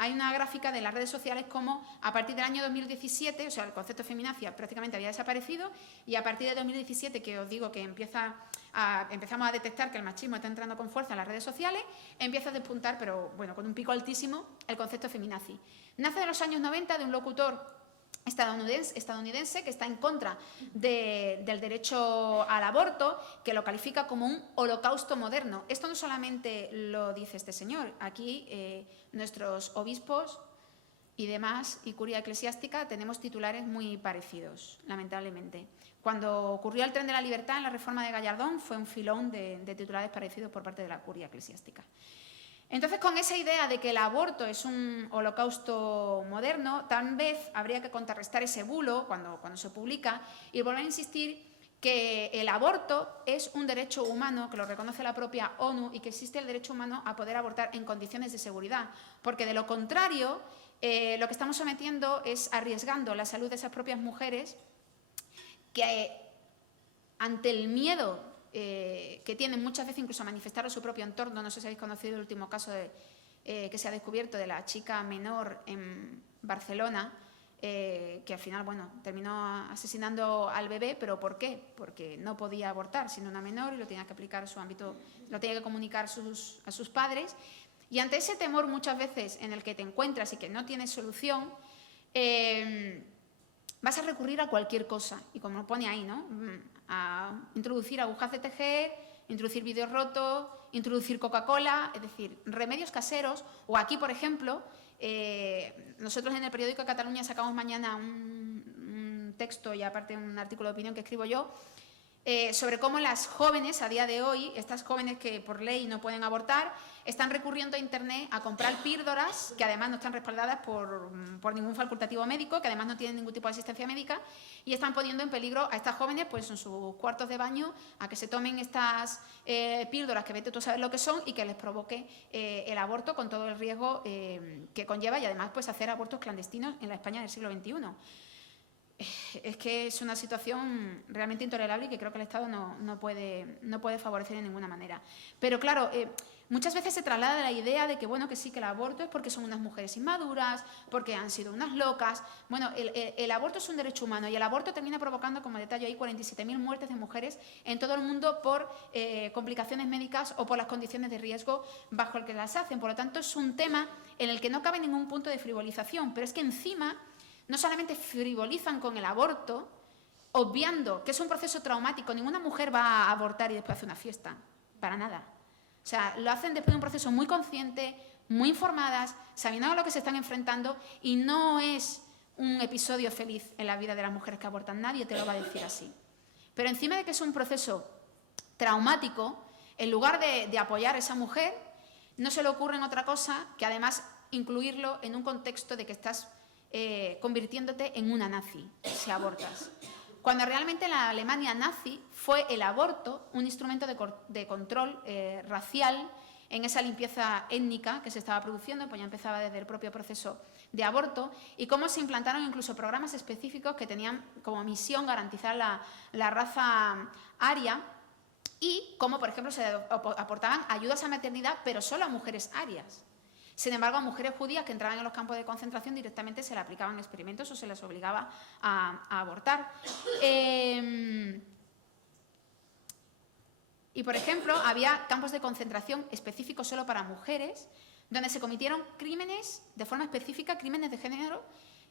hay una gráfica de las redes sociales como a partir del año 2017, o sea, el concepto de feminacia prácticamente había desaparecido, y a partir de 2017, que os digo que empezamos a detectar que el machismo está entrando con fuerza en las redes sociales, empieza a despuntar, pero bueno, con un pico altísimo, el concepto de feminazi. Nace de los años 90 de un locutor estadounidense que está en contra del derecho al aborto, que lo califica como un holocausto moderno. Esto no solamente lo dice este señor. Aquí nuestros obispos y demás, y curia eclesiástica, tenemos titulares muy parecidos, lamentablemente. Cuando ocurrió el Tren de la Libertad en la reforma de Gallardón, fue un filón de titulares parecidos por parte de la curia eclesiástica. Entonces, con esa idea de que el aborto es un holocausto moderno, tal vez habría que contrarrestar ese bulo cuando se publica y volver a insistir que el aborto es un derecho humano, que lo reconoce la propia ONU, y que existe el derecho humano a poder abortar en condiciones de seguridad. Porque de lo contrario, lo que estamos sometiendo es arriesgando la salud de esas propias mujeres que ante el miedo que tienen muchas veces incluso a manifestar a su propio entorno. No sé si habéis conocido el último caso que se ha descubierto de la chica menor en Barcelona, que al final, bueno, terminó asesinando al bebé. ¿Pero por qué? Porque no podía abortar siendo una menor y lo tenía que aplicar a su ámbito, lo tenía que comunicar a sus padres. Y ante ese temor muchas veces en el que te encuentras y que no tienes solución, vas a recurrir a cualquier cosa. Y como lo pone ahí, ¿no? A introducir agujas de tejer, introducir vídeos rotos, introducir Coca-Cola, es decir, remedios caseros. O aquí, por ejemplo, nosotros en el periódico de Cataluña sacamos mañana un texto y aparte un artículo de opinión que escribo yo, sobre cómo las jóvenes a día de hoy, estas jóvenes que por ley no pueden abortar, están recurriendo a Internet a comprar píldoras que además no están respaldadas por ningún facultativo médico, que además no tienen ningún tipo de asistencia médica, y están poniendo en peligro a estas jóvenes pues en sus cuartos de baño a que se tomen estas píldoras que vete tú a saber lo que son y que les provoque el aborto con todo el riesgo que conlleva, y además pues hacer abortos clandestinos en la España del siglo XXI. Es que es una situación realmente intolerable y que creo que el Estado no puede favorecer de ninguna manera. Pero claro, muchas veces se traslada la idea de que, bueno, que sí, que el aborto es porque son unas mujeres inmaduras, porque han sido unas locas. Bueno, el aborto es un derecho humano y el aborto termina provocando, como detalle ahí, 47.000 muertes de mujeres en todo el mundo por complicaciones médicas o por las condiciones de riesgo bajo el que las hacen. Por lo tanto, es un tema en el que no cabe ningún punto de frivolización, pero es que encima no solamente frivolizan con el aborto, obviando que es un proceso traumático. Ninguna mujer va a abortar y después hace una fiesta, para nada. O sea, lo hacen después de un proceso muy consciente, muy informadas, sabiendo a lo que se están enfrentando, y no es un episodio feliz en la vida de las mujeres que abortan. Nadie te lo va a decir así. Pero encima de que es un proceso traumático, en lugar de apoyar a esa mujer, no se le ocurre en otra cosa que además incluirlo en un contexto de que estás convirtiéndote en una nazi si abortas. Cuando realmente en la Alemania nazi fue el aborto un instrumento de control racial en esa limpieza étnica que se estaba produciendo, pues ya empezaba desde el propio proceso de aborto, y cómo se implantaron incluso programas específicos que tenían como misión garantizar la raza aria y cómo, por ejemplo, se aportaban ayudas a maternidad, pero solo a mujeres arias. Sin embargo, a mujeres judías que entraban en los campos de concentración directamente se le aplicaban experimentos o se les obligaba a abortar. Y, por ejemplo, había campos de concentración específicos solo para mujeres, donde se cometieron crímenes de forma específica, crímenes de género,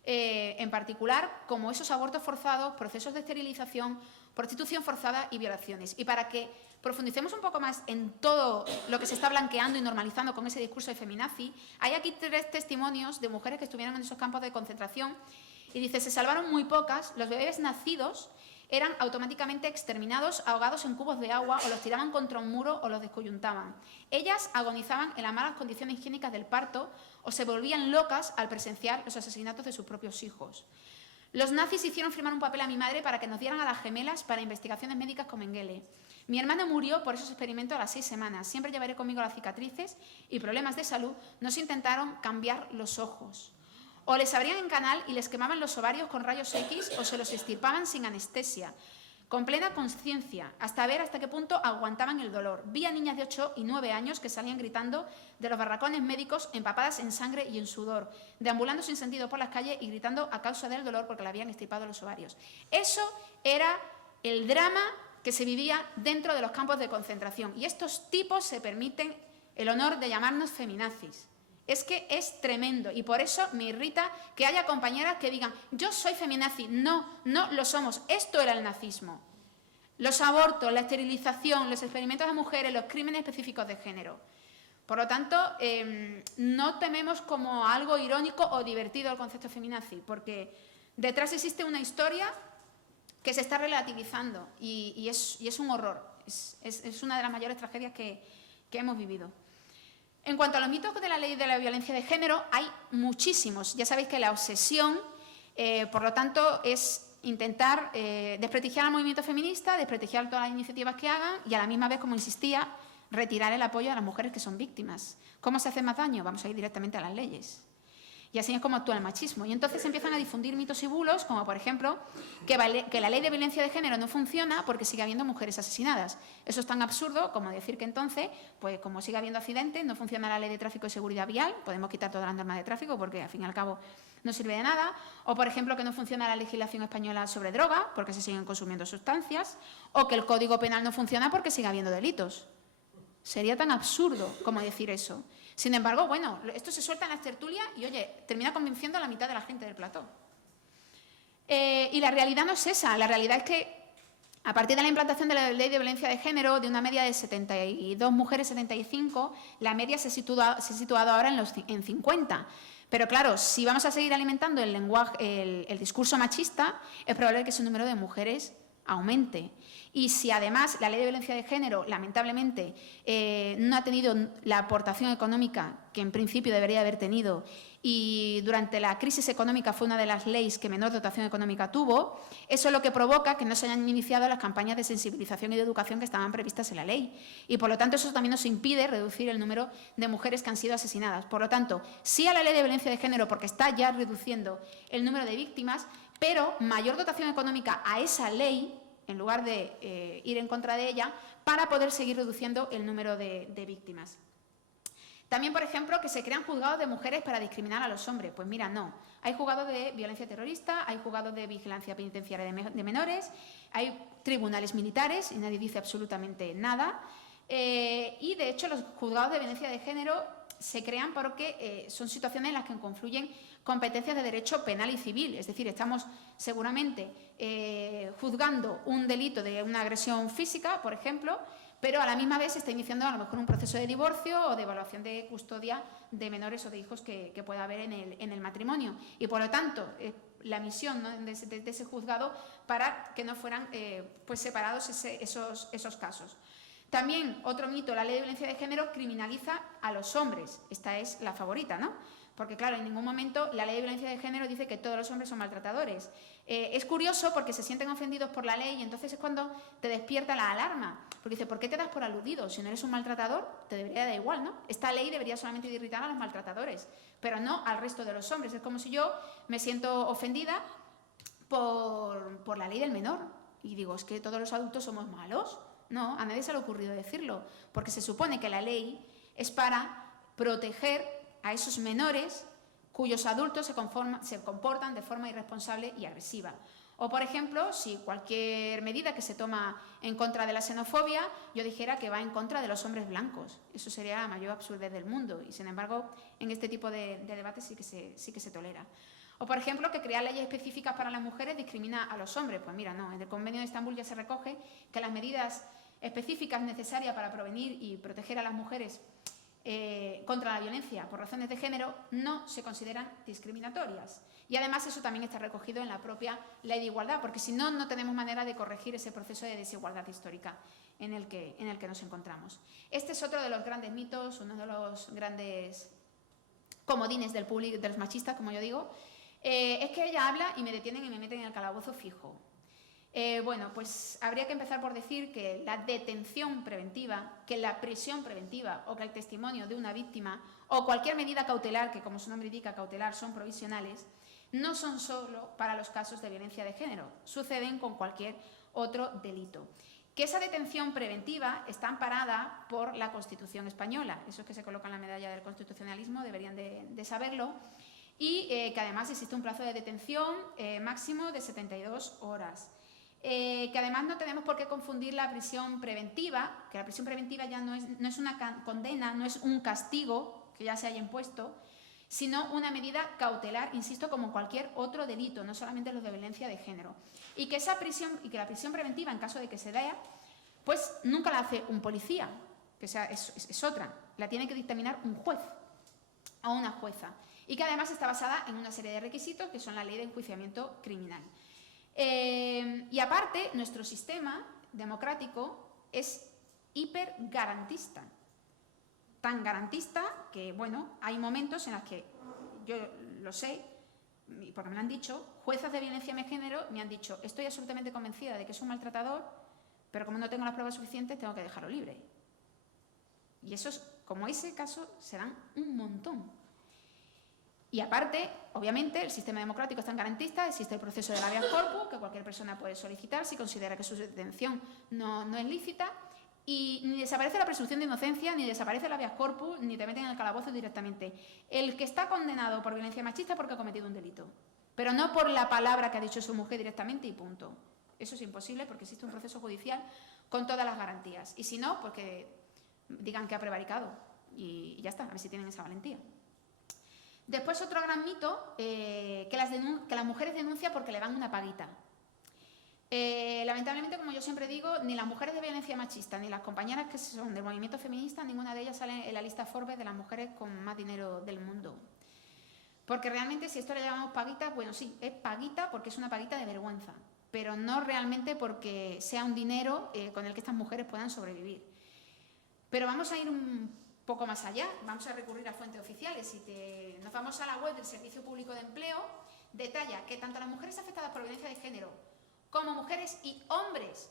en particular, como esos abortos forzados, procesos de esterilización, prostitución forzada y violaciones. Y para que profundicemos un poco más en todo lo que se está blanqueando y normalizando con ese discurso de feminazi, hay aquí 3 testimonios de mujeres que estuvieron en esos campos de concentración y dice, se salvaron muy pocas, los bebés nacidos eran automáticamente exterminados, ahogados en cubos de agua o los tiraban contra un muro o los descoyuntaban. Ellas agonizaban en las malas condiciones higiénicas del parto o se volvían locas al presenciar los asesinatos de sus propios hijos. Los nazis hicieron firmar un papel a mi madre para que nos dieran a las gemelas para investigaciones médicas con Mengele. Mi hermana murió por esos experimentos a las 6 semanas. Siempre llevaré conmigo las cicatrices y problemas de salud. Nos intentaron cambiar los ojos. O les abrían en canal y les quemaban los ovarios con rayos X o se los extirpaban sin anestesia, con plena conciencia, hasta ver hasta qué punto aguantaban el dolor. Vi a niñas de 8 y 9 años que salían gritando de los barracones médicos empapadas en sangre y en sudor, deambulando sin sentido por las calles y gritando a causa del dolor porque le habían extirpado los ovarios. Eso era el drama que se vivía dentro de los campos de concentración. Y estos tipos se permiten el honor de llamarnos feminazis. Es que es tremendo y por eso me irrita que haya compañeras que digan yo soy feminazi. No, no lo somos. Esto era el nazismo. Los abortos, la esterilización, los experimentos de mujeres, los crímenes específicos de género. Por lo tanto, no tememos como algo irónico o divertido el concepto feminazi, porque detrás existe una historia que se está relativizando y es un horror. Es una de las mayores tragedias que hemos vivido. En cuanto a los mitos de la ley de la violencia de género, hay muchísimos. Ya sabéis que la obsesión, por lo tanto, es intentar desprestigiar al movimiento feminista, desprestigiar todas las iniciativas que hagan y a la misma vez, como insistía, retirar el apoyo a las mujeres que son víctimas. ¿Cómo se hace más daño? Vamos a ir directamente a las leyes. Y así es como actúa el machismo. Y entonces empiezan a difundir mitos y bulos, como por ejemplo, que la ley de violencia de género no funciona porque sigue habiendo mujeres asesinadas. Eso es tan absurdo como decir que entonces, pues como sigue habiendo accidentes, no funciona la ley de tráfico y seguridad vial, podemos quitar todas las normas de tráfico porque al fin y al cabo no sirve de nada. O por ejemplo, que no funciona la legislación española sobre droga porque se siguen consumiendo sustancias. O que el Código Penal no funciona porque sigue habiendo delitos. Sería tan absurdo como decir eso. Sin embargo, bueno, esto se suelta en las tertulias y, oye, termina convenciendo a la mitad de la gente del plató. Y la realidad no es esa. La realidad es que, a partir de la implantación de la ley de violencia de género, de una media de 72 mujeres, 75, la media se ha situado ahora en 50. Pero claro, si vamos a seguir alimentando el lenguaje, el discurso machista, es probable que ese número de mujeres aumente. Y si además la ley de violencia de género, lamentablemente, no ha tenido la aportación económica que en principio debería haber tenido y durante la crisis económica fue una de las leyes que menor dotación económica tuvo, eso es lo que provoca que no se hayan iniciado las campañas de sensibilización y de educación que estaban previstas en la ley. Y por lo tanto eso también nos impide reducir el número de mujeres que han sido asesinadas. Por lo tanto, sí a la ley de violencia de género porque está ya reduciendo el número de víctimas, pero mayor dotación económica a esa ley en lugar de ir en contra de ella, para poder seguir reduciendo el número de víctimas. También, por ejemplo, que se crean juzgados de mujeres para discriminar a los hombres. Pues mira, no. Hay juzgados de violencia terrorista, hay juzgados de vigilancia penitenciaria de menores, hay tribunales militares y nadie dice absolutamente nada. Y, de hecho, los juzgados de violencia de género se crean porque son situaciones en las que confluyen competencias de derecho penal y civil. Es decir, estamos seguramente juzgando un delito de una agresión física, por ejemplo, pero a la misma vez se está iniciando a lo mejor un proceso de divorcio o de evaluación de custodia de menores o de hijos que pueda haber en el matrimonio. Y por lo tanto, la misión, ¿no?, de ese juzgado para que no fueran pues separados esos casos. También, otro mito, la ley de violencia de género criminaliza a los hombres. Esta es la favorita, ¿no? Porque, claro, en ningún momento la ley de violencia de género dice que todos los hombres son maltratadores. Es curioso porque se sienten ofendidos por la ley y entonces es cuando te despierta la alarma. Porque dice, ¿por qué te das por aludido? Si no eres un maltratador, te debería dar igual, ¿no? Esta ley debería solamente irritar a los maltratadores, pero no al resto de los hombres. Es como si yo me siento ofendida por la ley del menor. Y digo, es que todos los adultos somos malos. No, a nadie se le ha ocurrido decirlo, porque se supone que la ley es para proteger a esos menores cuyos adultos se comportan de forma irresponsable y agresiva. O, por ejemplo, si cualquier medida que se toma en contra de la xenofobia, yo dijera que va en contra de los hombres blancos. Eso sería la mayor absurdez del mundo y, sin embargo, en este tipo de debates sí que se tolera. O, por ejemplo, que crear leyes específicas para las mujeres discrimina a los hombres. Pues mira, no, en el Convenio de Estambul ya se recoge que las medidas específicas necesarias para prevenir y proteger a las mujeres contra la violencia por razones de género no se consideran discriminatorias. Y además eso también está recogido en la propia Ley de Igualdad, porque si no, no tenemos manera de corregir ese proceso de desigualdad histórica en el que nos encontramos. Este es otro de los grandes mitos, uno de los grandes comodines del público, de los machistas, como yo digo, es que ella habla y me detienen y me meten en el calabozo fijo. Bueno, pues habría que empezar por decir que la detención preventiva, que la prisión preventiva o que el testimonio de una víctima o cualquier medida cautelar, que como su nombre indica, cautelar, son provisionales, no son solo para los casos de violencia de género, suceden con cualquier otro delito. Que esa detención preventiva está amparada por la Constitución española, esos que se colocan la medalla del constitucionalismo deberían de saberlo, y que además existe un plazo de detención máximo de 72 horas. Que además no tenemos por qué confundir la prisión preventiva, que la prisión preventiva ya no es una condena, no es un castigo que ya se haya impuesto, sino una medida cautelar, insisto, como cualquier otro delito, no solamente los de violencia de género. Y que la prisión preventiva, en caso de que se dé, pues nunca la hace un policía, que es otra, la tiene que dictaminar un juez o una jueza. Y que además está basada en una serie de requisitos que son la ley de enjuiciamiento criminal. Y aparte, nuestro sistema democrático es hipergarantista. Tan garantista que, bueno, hay momentos en los que, yo lo sé, porque me lo han dicho, juezas de violencia de género me han dicho, estoy absolutamente convencida de que es un maltratador, pero como no tengo las pruebas suficientes, tengo que dejarlo libre. Y esos, como ese caso, se dan un montón. Y aparte, obviamente, el sistema democrático es tan garantista, existe el proceso de habeas corpus, que cualquier persona puede solicitar si considera que su detención no es lícita, y ni desaparece la presunción de inocencia, ni desaparece el habeas corpus, ni te meten en el calabozo directamente. El que está condenado por violencia machista porque ha cometido un delito, pero no por la palabra que ha dicho su mujer directamente y punto. Eso es imposible porque existe un proceso judicial con todas las garantías. Y si no, pues que digan que ha prevaricado y ya está, a ver si tienen esa valentía. Después, otro gran mito, que las mujeres denuncian porque le dan una paguita. Lamentablemente, como yo siempre digo, ni las mujeres de violencia machista ni las compañeras que son del movimiento feminista, ninguna de ellas sale en la lista Forbes de las mujeres con más dinero del mundo. Porque realmente, si esto le llamamos paguita, bueno, sí, es paguita porque es una paguita de vergüenza, pero no realmente porque sea un dinero con el que estas mujeres puedan sobrevivir. Pero vamos a ir un poco más allá, vamos a recurrir a fuentes oficiales. Si nos vamos a la web del Servicio Público de Empleo, detalla que tanto las mujeres afectadas por violencia de género como mujeres y hombres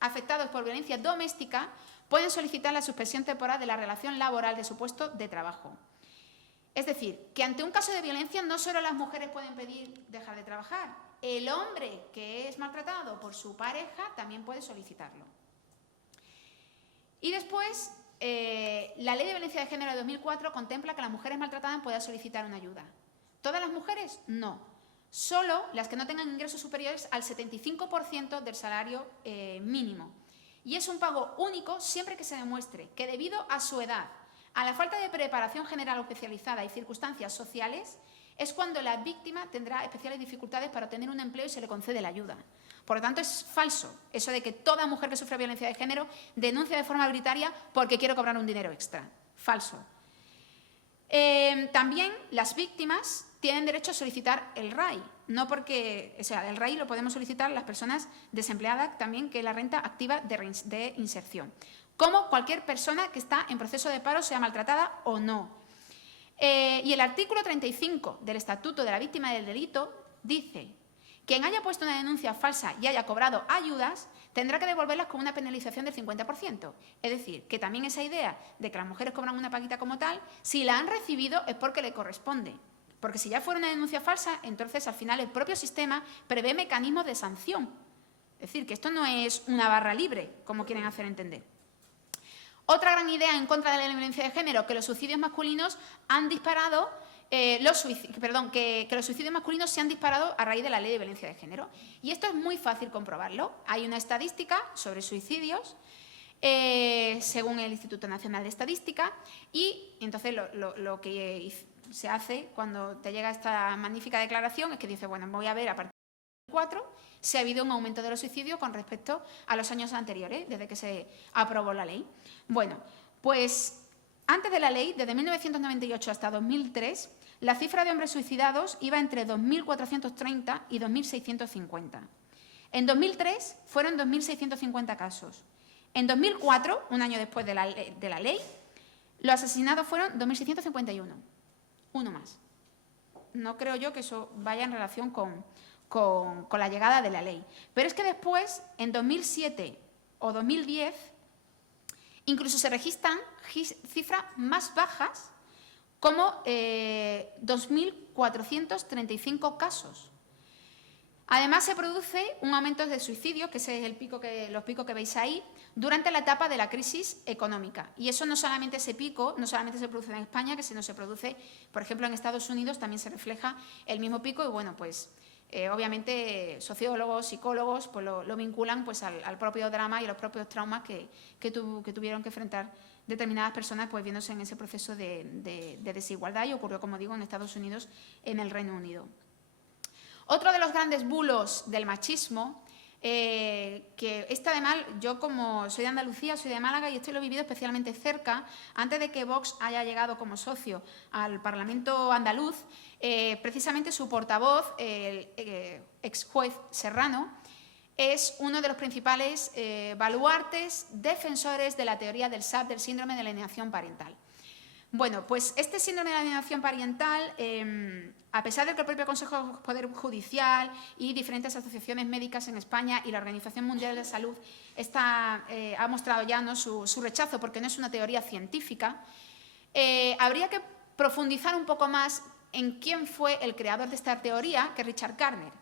afectados por violencia doméstica pueden solicitar la suspensión temporal de la relación laboral de su puesto de trabajo. Es decir, que ante un caso de violencia no solo las mujeres pueden pedir dejar de trabajar, el hombre que es maltratado por su pareja también puede solicitarlo. Y después, la Ley de Violencia de Género de 2004 contempla que las mujeres maltratadas puedan solicitar una ayuda. ¿Todas las mujeres? No. Solo las que no tengan ingresos superiores al 75% del salario mínimo. Y es un pago único siempre que se demuestre que debido a su edad, a la falta de preparación general o especializada y circunstancias sociales, es cuando la víctima tendrá especiales dificultades para obtener un empleo y se le concede la ayuda. Por lo tanto, es falso eso de que toda mujer que sufre violencia de género denuncia de forma arbitraria porque quiere cobrar un dinero extra. Falso. También las víctimas tienen derecho a solicitar el RAI. No porque, o sea, el RAI lo podemos solicitar las personas desempleadas también, que es la renta activa de inserción. Como cualquier persona que está en proceso de paro, sea maltratada o no. Y el artículo 35 del Estatuto de la Víctima del Delito dice: quien haya puesto una denuncia falsa y haya cobrado ayudas tendrá que devolverlas con una penalización del 50%. Es decir, que también esa idea de que las mujeres cobran una paguita como tal, si la han recibido es porque le corresponde. Porque si ya fuera una denuncia falsa, entonces al final el propio sistema prevé mecanismos de sanción. Es decir, que esto no es una barra libre, como quieren hacer entender. Otra gran idea en contra de la violencia de género, que los suicidios masculinos han disparado, que los suicidios masculinos se han disparado a raíz de la ley de violencia de género. Y esto es muy fácil comprobarlo. Hay una estadística sobre suicidios, según el Instituto Nacional de Estadística, y entonces lo que se hace cuando te llega esta magnífica declaración es que dice, bueno, voy a ver a partir del 2004 si ha habido un aumento de los suicidios con respecto a los años anteriores, desde que se aprobó la ley. Bueno, pues antes de la ley, desde 1998 hasta 2003, la cifra de hombres suicidados iba entre 2.430 y 2.650. En 2003 fueron 2.650 casos. En 2004, un año después de la ley, los asesinados fueron 2.651. Uno más. No creo yo que eso vaya en relación con la llegada de la ley. Pero es que después, en 2007 o 2010, incluso se registran cifras más bajas, como 2.435 casos. Además, se produce un aumento de suicidios, que ese es los picos que veis ahí, durante la etapa de la crisis económica. Y eso no solamente ese pico, no solamente se produce en España, que sino se produce, por ejemplo, en Estados Unidos también se refleja el mismo pico y, bueno, pues obviamente sociólogos, psicólogos, pues lo vinculan pues al propio drama y a los propios traumas que tuvieron que enfrentar determinadas personas pues viéndose en ese proceso de desigualdad, y ocurrió, como digo, en Estados Unidos, en el Reino Unido. Otro de los grandes bulos del machismo, que además, yo como soy de Andalucía, soy de Málaga y esto lo he vivido especialmente cerca, antes de que Vox haya llegado como socio al Parlamento andaluz, precisamente su portavoz, el ex juez Serrano, es uno de los principales baluartes defensores de la teoría del SAP, del síndrome de la alienación parental. Bueno, pues este síndrome de la alienación parental, a pesar de que el propio Consejo Poder Judicial y diferentes asociaciones médicas en España y la Organización Mundial de la Salud ha mostrado ya, ¿no?, su rechazo porque no es una teoría científica, habría que profundizar un poco más en quién fue el creador de esta teoría, que es Richard Gardner.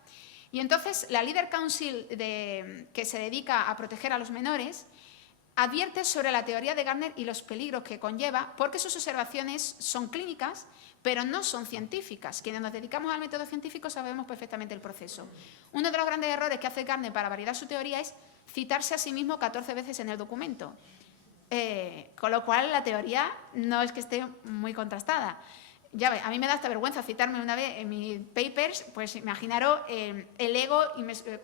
Y entonces la Leader Council que se dedica a proteger a los menores advierte sobre la teoría de Gardner y los peligros que conlleva, porque sus observaciones son clínicas, pero no son científicas. Quienes nos dedicamos al método científico sabemos perfectamente el proceso. Uno de los grandes errores que hace Gardner para validar su teoría es citarse a sí mismo 14 veces en el documento, con lo cual la teoría no es que esté muy contrastada. Ya ve, a mí me da hasta vergüenza citarme una vez en mis papers, pues imaginaros el ego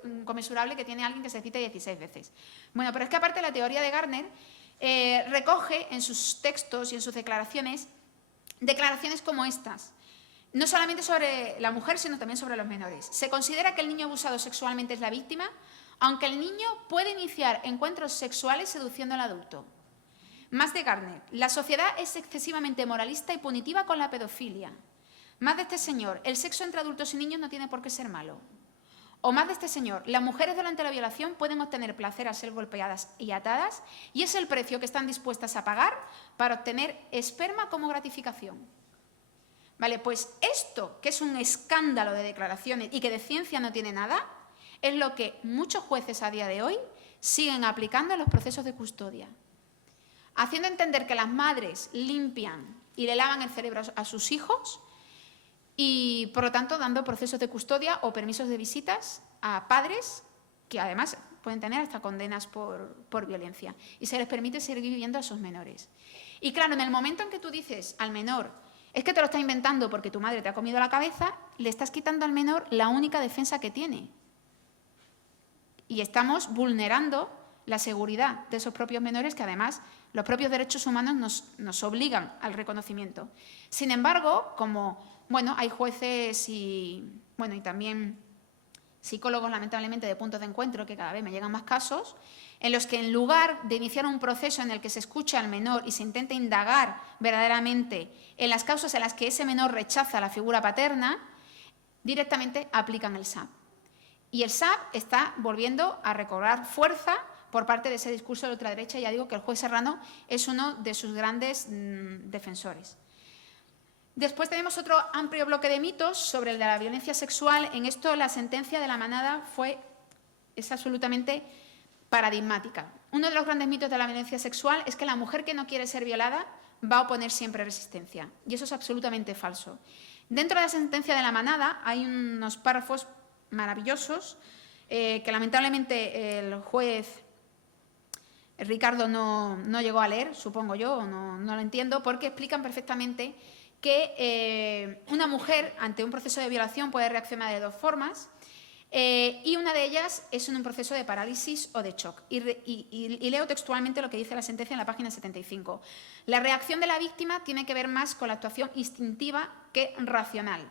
inconmensurable que tiene alguien que se cite 16 veces. Bueno, pero es que aparte la teoría de Gardner recoge en sus textos y en sus declaraciones como estas, no solamente sobre la mujer, sino también sobre los menores. Se considera que el niño abusado sexualmente es la víctima, aunque el niño puede iniciar encuentros sexuales seduciendo al adulto. Más de Gardner, la sociedad es excesivamente moralista y punitiva con la pedofilia. Más de este señor, el sexo entre adultos y niños no tiene por qué ser malo. O más de este señor, las mujeres durante la violación pueden obtener placer al ser golpeadas y atadas, y es el precio que están dispuestas a pagar para obtener esperma como gratificación. Vale, pues esto, que es un escándalo de declaraciones y que de ciencia no tiene nada, es lo que muchos jueces a día de hoy siguen aplicando en los procesos de custodia, haciendo entender que las madres limpian y le lavan el cerebro a sus hijos y, por lo tanto, dando procesos de custodia o permisos de visitas a padres que, además, pueden tener hasta condenas por violencia, y se les permite seguir viviendo a esos menores. Y, claro, en el momento en que tú dices al menor, es que te lo está inventando porque tu madre te ha comido la cabeza, le estás quitando al menor la única defensa que tiene. Y estamos vulnerando la seguridad de esos propios menores, que además los propios derechos humanos nos obligan al reconocimiento. Sin embargo, como hay jueces y también psicólogos, lamentablemente, de puntos de encuentro, que cada vez me llegan más casos, en los que en lugar de iniciar un proceso en el que se escucha al menor y se intenta indagar verdaderamente en las causas en las que ese menor rechaza la figura paterna, directamente aplican el SAP. Y el SAP está volviendo a recobrar fuerza por parte de ese discurso de la ultraderecha. Ya digo que el juez Serrano es uno de sus grandes defensores. Después tenemos otro amplio bloque de mitos sobre el de la violencia sexual. En esto la sentencia de la manada fue Es absolutamente paradigmática. Uno de los grandes mitos de la violencia sexual es que la mujer que no quiere ser violada va a oponer siempre resistencia. Y eso es absolutamente falso. Dentro de la sentencia de la Manada hay unos párrafos maravillosos que lamentablemente el juez Ricardo no llegó a leer, supongo yo, o no lo entiendo, porque explican perfectamente que una mujer ante un proceso de violación puede reaccionar de dos formas y una de ellas es en un proceso de parálisis o de shock. Y leo textualmente lo que dice la sentencia en la página 75. La reacción de la víctima tiene que ver más con la actuación instintiva que racional.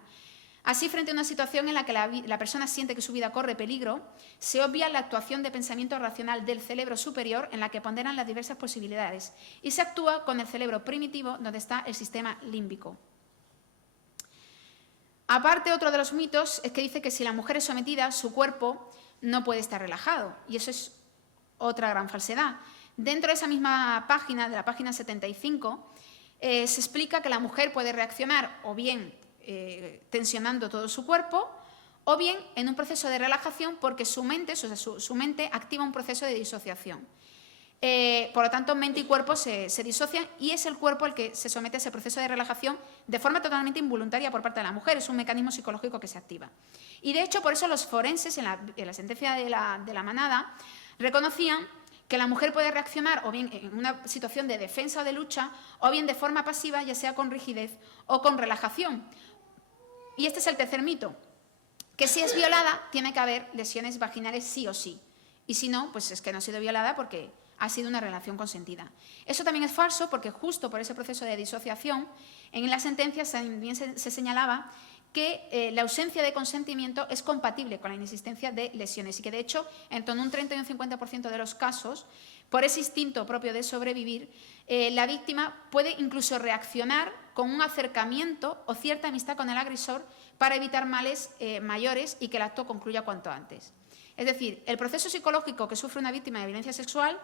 Así, frente a una situación en la que la persona siente que su vida corre peligro, se obvia la actuación de pensamiento racional del cerebro superior en la que ponderan las diversas posibilidades y se actúa con el cerebro primitivo donde está el sistema límbico. Aparte, otro de los mitos es que dice que si la mujer es sometida, su cuerpo no puede estar relajado y eso es otra gran falsedad. Dentro de esa misma página, de la página 75, se explica que la mujer puede reaccionar o bien tensionando todo su cuerpo, o bien en un proceso de relajación porque su mente activa un proceso de disociación. Por lo tanto, mente y cuerpo se disocian y es el cuerpo el que se somete a ese proceso de relajación de forma totalmente involuntaria por parte de la mujer. Es un mecanismo psicológico que se activa. Y de hecho, por eso los forenses en la sentencia de la Manada reconocían que la mujer puede reaccionar o bien en una situación de defensa o de lucha o bien de forma pasiva, ya sea con rigidez o con relajación. Y este es el tercer mito, que si es violada tiene que haber lesiones vaginales sí o sí. Y si no, pues es que no ha sido violada porque ha sido una relación consentida. Eso también es falso porque justo por ese proceso de disociación, en la sentencia también se señalaba que la ausencia de consentimiento es compatible con la inexistencia de lesiones y que, de hecho, en torno a un 30 y un 50% de los casos, por ese instinto propio de sobrevivir, la víctima puede incluso reaccionar con un acercamiento o cierta amistad con el agresor para evitar males mayores y que el acto concluya cuanto antes. Es decir, el proceso psicológico que sufre una víctima de violencia sexual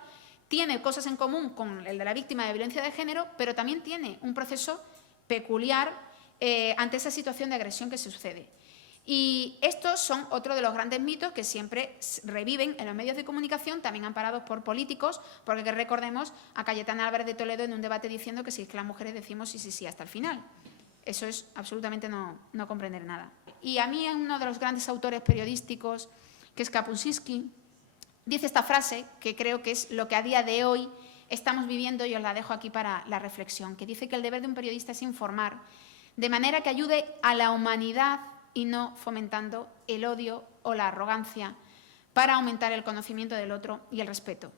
tiene cosas en común con el de la víctima de violencia de género, pero también tiene un proceso peculiar ante esa situación de agresión que sucede. Y estos son otro de los grandes mitos que siempre reviven en los medios de comunicación, también amparados por políticos, porque recordemos a Cayetana Álvarez de Toledo en un debate diciendo que si es que las mujeres decimos sí hasta el final. Eso es absolutamente no comprender nada. Y a mí uno de los grandes autores periodísticos, que es Kapuscinski, dice esta frase que creo que es lo que a día de hoy estamos viviendo y os la dejo aquí para la reflexión, que dice que el deber de un periodista es informar de manera que ayude a la humanidad y no fomentando el odio o la arrogancia para aumentar el conocimiento del otro y el respeto.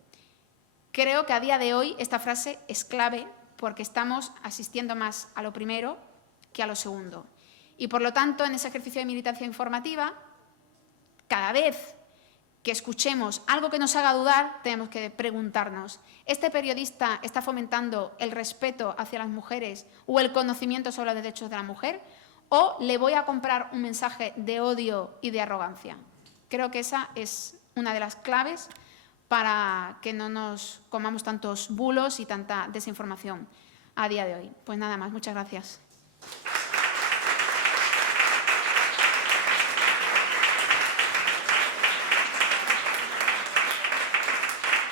Creo que a día de hoy esta frase es clave porque estamos asistiendo más a lo primero que a lo segundo. Y por lo tanto, en ese ejercicio de militancia informativa, cada vez que escuchemos algo que nos haga dudar, tenemos que preguntarnos, ¿este periodista está fomentando el respeto hacia las mujeres o el conocimiento sobre los derechos de la mujer? ¿O le voy a comprar un mensaje de odio y de arrogancia? Creo que esa es una de las claves para que no nos comamos tantos bulos y tanta desinformación a día de hoy. Pues nada más, muchas gracias.